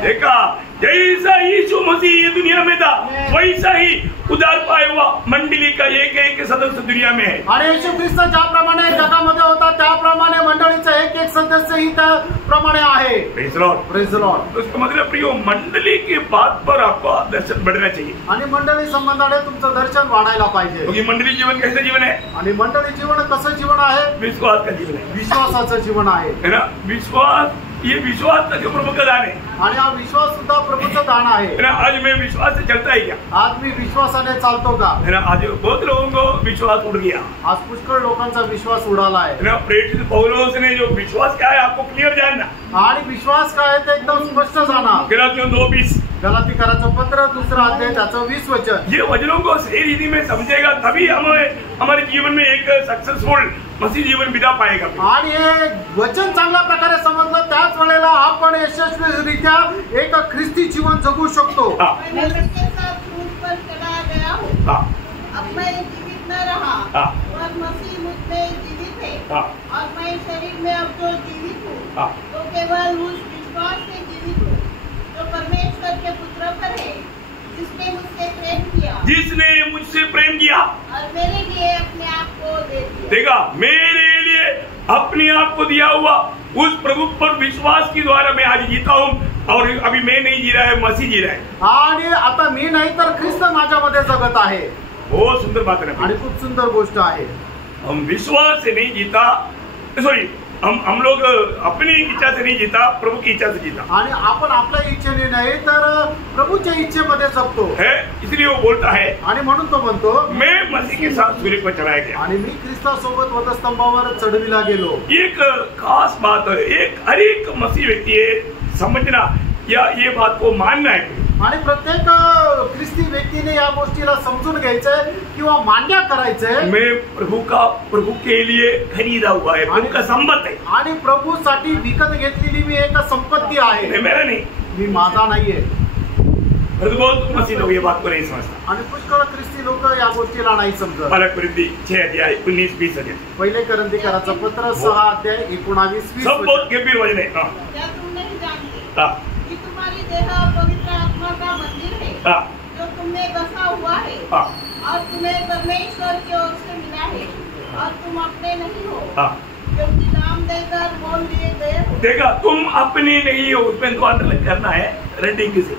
देखा जैसा यीशु मसीह ये दुनिया में था वैसा ही उद्धार पाया हुआ मंडली का एक एक सदस्य दुनिया में है। आणि येशू ख्रिस्त ज्याप्रमाणे जगामध्ये होता त्याप्रमाणे मंडळीचा एक एक सदस्य ही त्याप्रमाणे आहे। Praise Lord, praise Lord. तो इसका मतलब प्रियो मंडली की बात पर आपका दर्शन बढ़ना चाहिए आणि मंडळी संबंधाने तुमचं दर्शन वाढायला पाहिजे। क्योंकि मंडली जीवन कैसे जीवन है? आणि मंडळी जीवन कसं जीवन आहे? विश्वास का जीवन है, विश्वासाचं जीवन आहे ना? विश्वास, ये विश्वास तक प्रभु का दान है, आणि हा विश्वास सुद्धा प्रभूचं दान आहे ना? आज मैं विश्वास से चलता है क्या? आज मी विश्वासाने चालतो का? है ना? आज बहुत लोगों को विश्वास उड़ गया, आज पुष्कळ लोकांचा विश्वास उडाला आहे ना? प्रेरित पौलुस ने जो विश्वास क्या है आपको क्लियर जानना, आणि विश्वास काय आहे ते एकदम स्पष्ट जाणार। गलातियों 2:20 गलातीकराचं पत्र 2 अध्याय त्याचं 20 वचन। ये वचनों को सही रीति में समझेगा तभी हमारे जीवन में एक सक्सेसफुल मसीह जीवन बिता पाएगा। आणि हे वचन चांगल्या प्रकारे समजलं त्याच वेळेला आपण यशस्वीरित्या एक ख्रिस्ती जीवन जगू शकतो। मैं मसीह के साथ क्रूस पर चढ़ाया गया हूँ। अब मैं जीवित न रहा और मसीह मुझ में जीवित है और मैं शरीर में अब जो जीवित हूँ तो केवल उस विश्वास से जीवित हूँ जो परमेश्वर के पुत्र पर है जिसने मुझसे प्रेम किया, जिसने मुझसे प्रेम किया और मेरे लिए अपने आप को दे दिया। देखा, मेरे लिए अपने आप को दिया हुआ उस प्रभु पर विश्वास के द्वारा मैं आज जीता हूँ। और अभी मैं नहीं जी रहा है, मसीह जी रहा है। आणि आता मी नाही तर ख्रिस्त माझ्यामध्ये जगत आहे। बहुत सुंदर बात है आणि खूप सुंदर गोष्ट आहे। हम विश्वास से नहीं जीता, सॉरी हम लोग अपनी इच्छा से नहीं जीता, प्रभु की इच्छा से जीता। आणि आपण आपल्या इच्छेने नाही तर प्रभूच्या इच्छेमध्ये जगतो है, इसलिए वो बोलता है आणि म्हणून तो म्हणतो मैं मसीह के साथ सूर्य पर चढ़ाया गया आणि मी ख्रिस्तासोबत वधस्तंभावर चढविला गेलो। एक खास बात है, एक हर एक मसीह व्यक्ति है समझना या ये बात को मानना है। आणि प्रत्येक ख्रिस्ती व्यक्तीने या गोष्टीला समजून घ्यायचंय किंवा मान्य करायचंय मैं प्रभु के लिए खरीदा हुआ है, प्रभु का संपत्ति है। आणि प्रभूसाठी विकत घेतलेली मी एक संपत्ती आहे, मैं मेरा नहीं, मी माझा नाहीये। बहुत मसीह लोग ये बात को नहीं समझता। आणि पुष्कळ ख्रिस्ती लोक या गोष्टीला नाही समजत। पहला कुरिन्थी 6 अध्याय 19-20 अध्याय, पहिले करंथीकराचं पत्र 6 अध्याय 19-20 सब बहुत गंभीर वचन है। क्या तुम नहीं जानते कि तुम्हारी देह पवित्र आत्मा का मंदिर है जो तुम में बसा हुआ है और तुम्हें परमेश्वर की ओर से मिला है और तुम अपने नहीं हो क्योंकि नाम देकर मोल लिए गए हो। देखा, तुम अपने नहीं हो, उसमें तो अंडरलाइन करना है, रेडिंग की से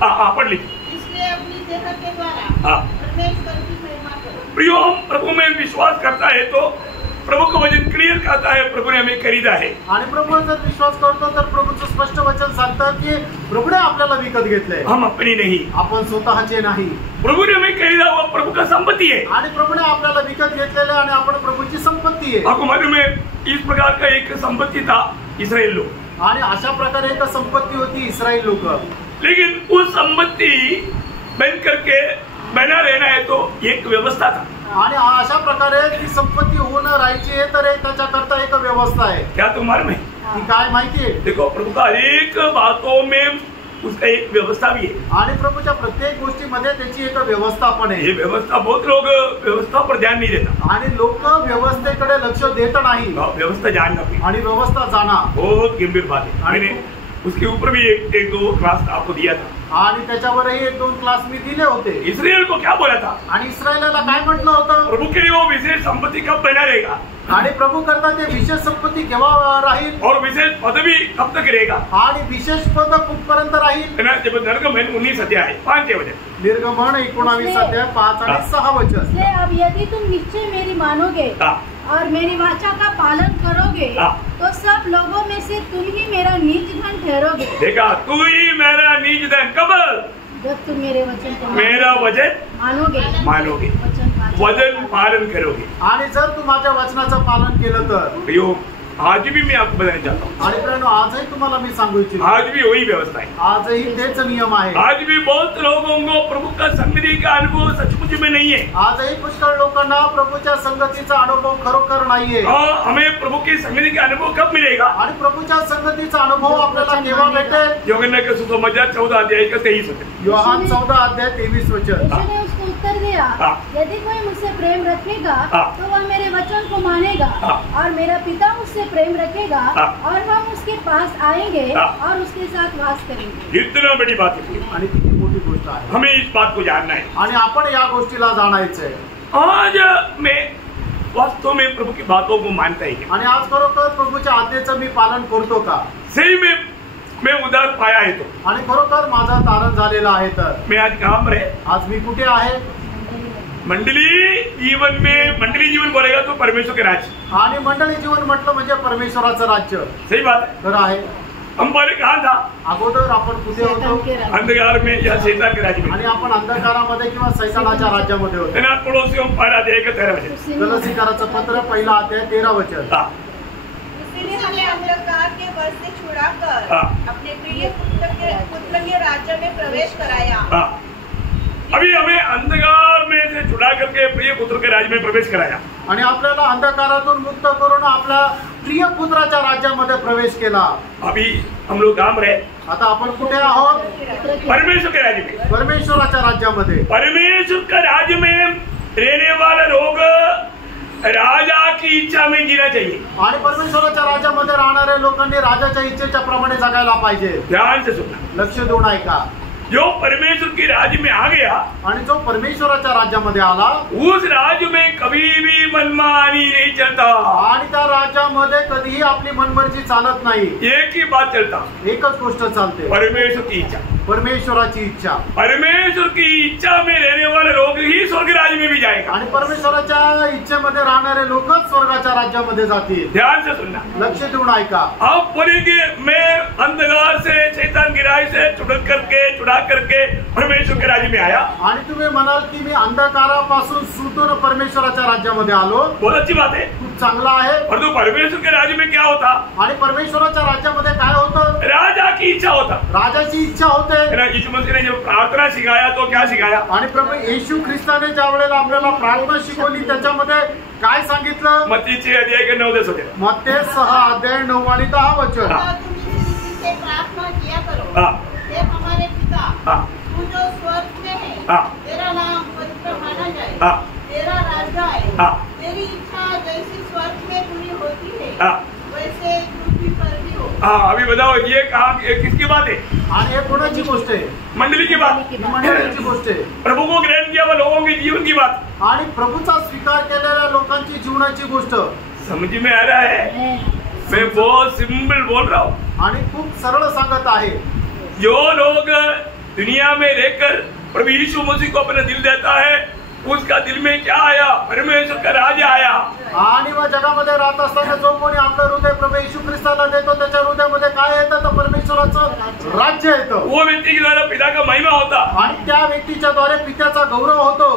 पढ़ लीजिए। इसलिए अपनी देह के द्वारा परमेश्वर की महिमा करो। प्रियो, हम प्रभु में विश्वास करता है तो प्रभु का वचन क्लियर कहता है प्रभु ने हमें खरीदा है। आणि प्रभूवर जर विश्वास करतो तर प्रभूचं स्पष्ट वचन सांगतं की प्रभूने आपल्याला विकत घेतलंय, हम अपनी नहीं, आपण स्वतःचे नाही। प्रभु ने हमें खरीदा हुआ प्रभु का संपत्ति है आणि प्रभूने आपल्याला विकत घेतलेलं आणि आपण प्रभूची संपत्ती आहे। आपको मालूम है इस प्रकार का एक संपत्ति था इस्राएल लोग, आणि अशा प्रकारे एक संपत्ती होती इस्रायल लोक। लेकिन उस संपत्ति बन करके बना रहना है तो एक व्यवस्था था। आणि अशा प्रकारे ती संपत्ती होऊन राहायची आहे तर त्याच्याकरता एक व्यवस्था आहे। क्या तुम्हारे में ती काय माहिती आहे? देखो, प्रभु का अनेक बातों में उसका एक व्यवस्था भी है आणि प्रभूच्या प्रत्येक गोष्टीमध्ये त्याची एक व्यवस्था पण आहे। ये व्यवस्था, बहुत लोग व्यवस्था पर ध्यान नहीं देता आणि लोक व्यवस्थेकडे लक्ष देत नाही व्यवस्था जानना भी आणि व्यवस्था जाणा बहुत गंभीर बात है। मैंने उसके ऊपर भी एक दो क्लास आपको दिया था आणि त्याच्यावरही 1-2 क्लास मी दिले होते। इस्राएल को क्या बोला था? आणि इस्रायलाला काय म्हटलं होतं? प्रभु के लिए वो विशेष संपत्ति कब बना रहेगा आणि प्रभू करता ते विशेष संपत्ती केव्हा राहील और विशेष पदवी कब तक रहेगा आणि विशेष पद कुठपर्यंत राहील? जब निर्गमन 19 अध्याय 5 वचन, निर्गमन 19 अध्याय 5 आणि 6 वचन। इसलिए अब यदि तुम निश्चय मेरी मानोगे और मेरी वाचा का पालन करोगे तो सब लोगों में से तुम ही मेरा निज धन ठहरोगे। देखा, तू ही मेरा निज धन कब? जब तुम मेरे वचन को मेरा वचन मानोगे वचन पालन करोगे। आणि जर तू माझ्या वचनाचं पालन केलं तर आज भी मैं आपको बताना चाहता हूँ, आणि प्रेरणो आजही तुम्हाला मी सांगू इच्छितो, आज भी वही व्यवस्था है, आजही तेच नियम आहे। आज भी बहुत लोगों को प्रभु का संगति का अनुभव सचमुच में नहीं है। आजही पुष्कळ लोकांना प्रभूच्या संगतीचा अनुभव खरोखर नाहीये। हमें प्रभु की संगति का अनुभव कब मिलेगा? आणि प्रभूच्या संगतीचा अनुभव आपल्याला केव्हा भेटेल? यूहन्ना का सुसमाचार 14 अध्याय का 23 वचन, योहान 14 अध्याय 23 वचन। उसने उसको उत्तर दिया, यदि कोई मुझसे प्रेम रखेगा तो वह मेरे वचन को मानेगा और मेरा पिता मुझसे प्रेम रखेगा और हम उसके पास आएंगे और उसके साथ वास करेंगे। इतना बड़ी बात है आणि किती मोठी गोष्ट आहे हमें इस बात को जानना है आणि आपण या गोष्टीला जाणायचंय। आज मैं वास्तव में प्रभु की बातों को मानता ही आणि आज खरोखर प्रभूच्या आज्ञेचं मी पालन करतो का? सही में मैं उधार पाया है तो आणि खरोखर माझा तारण झालेला आहे तर मैं आज कहाँ पर है? आज मी कुठे आहे? मंडली जीवन में मंडली जीवन बोलेगा तो परमेश्वर के राज्य आणि मंडळी जीवन म्हटलं म्हणजे परमेश्वराचं राज्य। सही बात है। खरं आहे। हम पहले कहाँ था? अगोदर आपण कुठे होतो? अंधकार में या शैतान के राज्य में आणि आपण अंधकारामध्ये किंवा सैतानाच्या राज्यामध्ये होतो। ना पड़ोसियों पढ़ा देगा 13 वचन गलतीकाराचं पत्र पहिला अध्याय 13 वचन। इसीलिए हमें अंधकार के वश से छुड़ाकर अपने प्रिय पुत्र के राज्य में प्रवेश कराया। अभी हमें अंधकार में से छुड़ा करके प्रिय पुत्र के राज्य में प्रवेश कराया आणि आपल्याला अंधकारातून मुक्त करून आपल्या प्रिय पुत्राच्या राज्यामध्ये प्रवेश केला। अभी हम लोग काम रहे आता आपण कुठे आहोत? परमेश्वर के राज्य में। परमेश्वराच्या राज्यामध्ये। परमेश्वर के राज्य में रहने वाले लोग राजा की इच्छा में जीना चाहिए आणि परमेश्वराच्या राज्यामध्ये राहणाऱ्या लोकांनी राजाच्या इच्छेच्या प्रमाणे जगायला पाहिजे। ध्यान से सुनना। लक्ष देऊन ऐका। जो परमेश्वर के राज्य में आ गया आणि जो परमेश्वराच्या राज्यामध्ये आला उस राज्य में कभी भी मनमानी नहीं चलता आणि त्या राज्यामध्ये कधीही आपली मनमर्जी चालत नाही। एक ही बात चलता, एकच गोष्ट चालते, परमेश्वर की इच्छा। परमेश्वराची इच्छा। परमेश्वर की इच्छा में रहने वाले लोग ही स्वर्ग राज्य में भी जाएगा आणि परमेश्वराच्या इच्छेमध्ये राहणारे लोकच स्वर्गाच्या राज्यामध्ये जातील। ध्यान से सुनना। लक्ष देऊन ऐका। आप बोलेंगे मैं अंधकार से शैतान की राह से छुड़ा करके परमेश्वर के राज्य में आया आणि तुम्ही म्हणाल की मी अंधकारापासून सुटून परमेश्वराच्या राज्यामध्ये आलो। बहुत अच्छी बात है, खूप चांगला आहे। और तो परमेश्वर के राज्य में क्या होता? आणि परमेश्वराच्या राज्यामध्ये काय होतं? राजा की इच्छा होता, राजाची इच्छा होते। यीशु मसीह ने जब प्रार्थना सिखाया तो क्या सिखाया? आणि प्रभू येशू ख्रिस्ताने ज्या वेळेला आपल्याला प्रार्थना शिकवली त्याच्यामध्ये काय सांगितलं? मत्ती 6 अध्याय के 9-10 होते। मत्ती 6 अध्याय 9 आणि 10 वचन। प्रार्थना किया करो, हे हमारे पिता, तू जो स्वर्ग में है, तेरा नाम पवित्र माना जाए, तेरा राज्य आए, तेरी इच्छा जैसी स्वर्ग में पूरी होती है वैसे पृथ्वी पर भी हो। अभी बताओ ये कहा किसकी बात है? आणि हे कोणाची गोष्ट आहे? मंडली की बात, मंडळीची गोष्ट आहे। प्रभु को ग्रहण किया हुआ लोगों के जीवन की बात आणि प्रभूचा स्वीकार केलेल्या लोकांची जीवनाची गोष्ट समझ में आ रहा है? मैं बहुत सिंपल बोल रहा हूँ आणि खूप सरळ सांगत आहे। जो लोग दुनिया में रहकर प्रभु यीशु मसीह को अपना दिल देता है उसका दिल में क्या आया? परमेश्वर का राज्य आया। आणि मग जगामध्ये राहत असताना जो कोणी आपलं हृदय प्रभू येशू ख्रिस्ताला देतो त्याच्या हृदयामध्ये काय येतं? तर परमेश्वराचं राज्य येतं। वो व्यक्ति के द्वारा पिता का महिमा होता आणि त्या व्यक्तीच्या द्वारे पित्याचा गौरव होतो।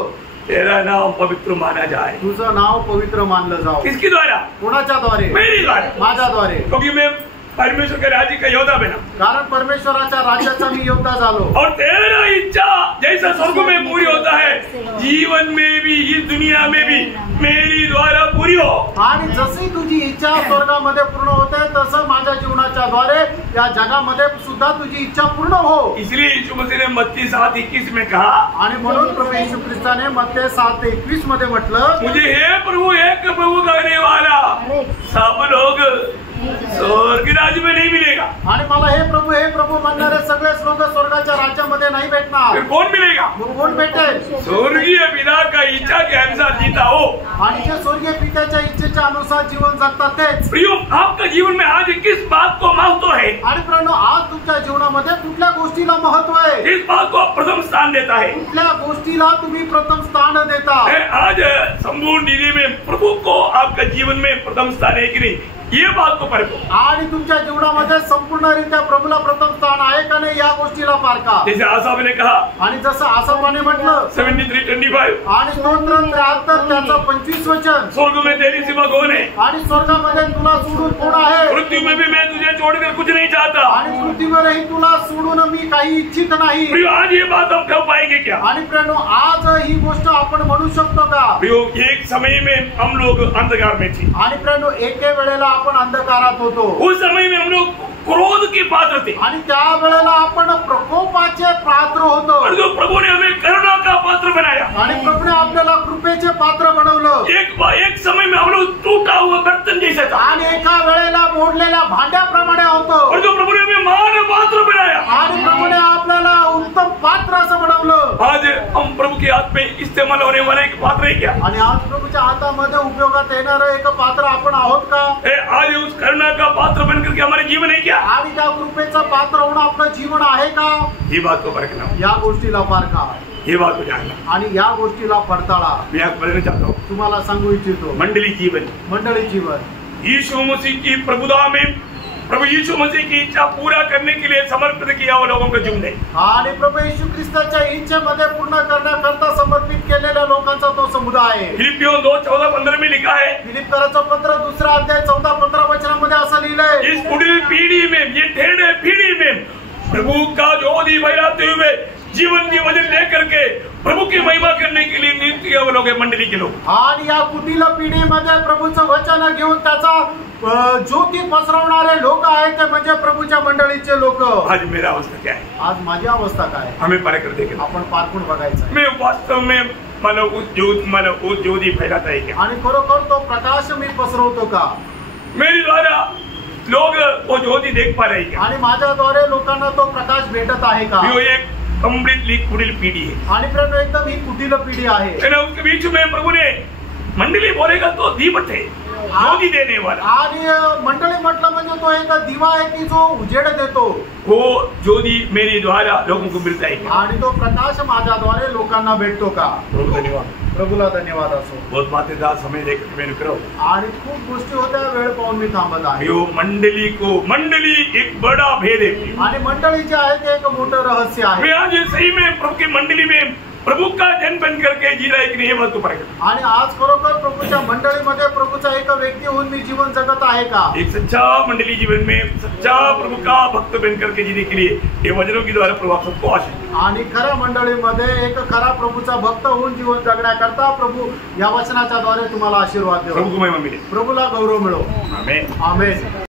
तेरा नाम पवित्र माना जाए। तुझं नाव पवित्र मानलं जाऊ। किसके द्वारा? कोणाच्या द्वारे? मेरी द्वारा, माझ्या द्वारे। क्योंकि मैं परमेश्वर के राज्य का योद्धा बना, कारण परमेश्वराच्या राज्याचा मी योद्धा झालो। और तेरा इच्छा जैसा स्वर्ग में पूरी होता है जीवन में भी इस दुनिया में भी मेरी द्वारा पूरी हो। आणि जशी तुझी इच्छा स्वर्गामध्ये पूर्ण होते तसं माझ्या जीवनाच्या द्वारे या जगामध्ये सुद्धा तुझी इच्छा पूर्ण हो। इसलिए यीशु मसीह ने मत्ती 7:21 में कहा, आणि म्हणून प्रभू येशू ख्रिस्ताने मत्ती 7:21 मध्ये म्हटलं, मुझे हे प्रभु एक प्रभु कहने वाला सब लोग स्वर्ग राज्य में नहीं मिलेगा। आणि मला हे प्रभु म्हणणारे सगळेच लोक स्वर्गाच्या राज्यामध्ये नाही भेटणार। फिर कौन मिलेगा? कोण भेटेल? स्वर्गीय पिता का इच्छा के अनुसार जीता हो। आणि जे स्वर्गीय पित्याच्या इच्छेच्या अनुसार जीवन जगतात तेच। प्रियो, आपका जीवन में आज किस बात को महत्व है? आणि प्रियो, आज तुमच्या जीवनामध्ये कुठल्या गोष्टीला महत्व आहे? किस बात को प्रथम स्थान देता है? कुठल्या गोष्टीला तुम्ही प्रथम स्थान देता? आज संपूर्ण नीति में प्रभु को आपका जीवन में प्रथम स्थान है कि नहीं, ये बात को परखो। आणि तुमच्या जीवनामध्ये संपूर्णरित्या प्रभूला प्रथम स्थान आहे का नाही या गोष्टीला पारखा। जैसे आसाफ ने कहा, आणि जसं आसाफाने म्हटलं 73:25, आणि स्तोत्र 73 त्याचं 25 वचन, स्वर्ग में तेरी सिवा कौन है? आणि स्वर्गामध्ये तुला सोडून कोण आहे? पृथ्वी में भी मैं तुझे छोड़कर कुछ नहीं चाहता। आणि पृथ्वीवरही तुला सोडून मी काही इच्छित नाही। प्रियो, आज ये बात हम कह पाएंगे क्या? आणि प्रियो, आज ही गोष्ट आपण म्हणू शकतो का? प्रियो, एक समय में हम लोग अंधकार में थे। आणि प्रियो, एके वेळेला आपण अंधकारात होतो। उस समय में हम लोग क्रोध के पात्र थे आणि त्या वेळेला आपण प्रकोपाचे पात्र होतो। और जो प्रभु ने हमें करुणा का का पात्र बनाया आणि प्रभूने आपल्याला कृपेचे पात्र बनवलं. एक समय में हम लोग टूटा हुआ बर्तन जैसा था आणि एका वेळेला मोडलेल्या भांड्याप्रमाणे होतो. और जो प्रभु ने हमें महान पात्र बनाया आणि प्रभूने आपल्याला उत्तम पात्र असं बनवलं. आज हम प्रभु के हाथ में इस्तेमाल होने वाला एक पात्र है क्या? आणि आज प्रभूच्या हातामध्ये उपयोगात येणारं एक पात्र आपण आहोत का? आज उस करुणा का पात्र बनकर के हमारे जीवन है क्या? आणि त्या कृपेचं पात्र होणं आपलं जीवन आहे का? ये बात को परखना, या गोष्टीला पारखा, ये बात को जानना आणि या गोष्टीला पडताळा. मैं आपको बताना चाहता हूँ, तुम्हाला सांगू इच्छितो मंडली जीवन, मंडळी जीवन यीशु मसीह की प्रभुता में प्रभु यीशु मसीह की इच्छा पूरा करने के लिए समर्पित किया हुआ लोगों का जीवन है. आणि प्रभू येशू ख्रिस्ताच्या इच्छेमध्ये पूर्ण करण्याकरता समर्पित केलेल्या लोकांचा तो समुदाय आहे. फिलिपियों 2:14-15 में लिखा है, फिलिप्पियराचं पत्र 2 अध्याय 14-15 वचनामध्ये असं लिहिलंय, इस बुरी पीढ़ी में, ये टेढ़े पीढ़ी में प्रभु का ज्योति फैलाते हुए जीवन की वजन लेकर के प्रभु की महिमा करने के लिए नियुक्त किए हुए लोग हैं, मंडली के लोग. आणि या कुटील पिढीमध्ये प्रभूचं वचन घेऊन त्याचा ज्योती पसरवणारे लोक आहेत, ते म्हणजे प्रभूच्या मंडळीचे लोक. आज मेरा अवस्था क्या है? आज माझी अवस्था काय आहे? हमें परख कर देखें. आपण पारखून बघायचं आहे. मैं वास्तव में उस ज्योति फैलाता है क्या? आणि खरोखर तो प्रकाश मी पसरवतो का? मेरे द्वारा लोग वो ज्योति देख पा रहे हैं क्या? आणि माझ्याद्वारे लोकांना तो प्रकाश भेटत आहे का? यो एक कंप्लीटली कुटिल पीढ़ी है. आणि प्रभू एकदम ही कुटील पिढी आहे. उसके बीच में प्रभु ने मंडली बोलेगा तो दीपक है, ज्योति देने वाला. आणि मंडळी म्हटलं म्हणजे तो एक दिवा आहे की जो उजेड देतो. वो ज्योति मेरे द्वारा लोगों को मिलता है. आणि तो प्रकाश माझ्याद्वारे लोकांना भेटतो का? प्रभु धन्यवाद. प्रभूला धन्यवाद असो. बहुत बातें था, समय लेकर मैं रुक रहा हूँ. आणि खूप गोष्टी होत्या, वेळ पाहून मी थांबत आहे. यो मंडली एक बड़ा भेद है. आणि मंडळी जे आहे ते एक मोठं रहस्य आहे. मैं आज सही में प्रभु की मंडली में प्रभु का जन बन करके जी रहा है कि नहीं, ये बात को परख. आणि आज खरोखर प्रभूच्या मंडळीमध्ये प्रभूचा एक व्यक्ती होऊन मी जीवन जगत आहे का? एक सच्चा मंडली जीवन में सच्चा प्रभु का भक्त बन करके जीने के लिए ये वचनों के द्वारा प्रभु सबको आशीष. आणि खऱ्या मंडळीमध्ये एक खरा प्रभूचा भक्त होऊन जीवन जगण्याकरता प्रभू या वचनाच्या द्वारे तुम्हाला आशीर्वाद देतो. प्रभु को महिमा मिले, प्रभूला गौरव मिळो. आमेन. आमेन.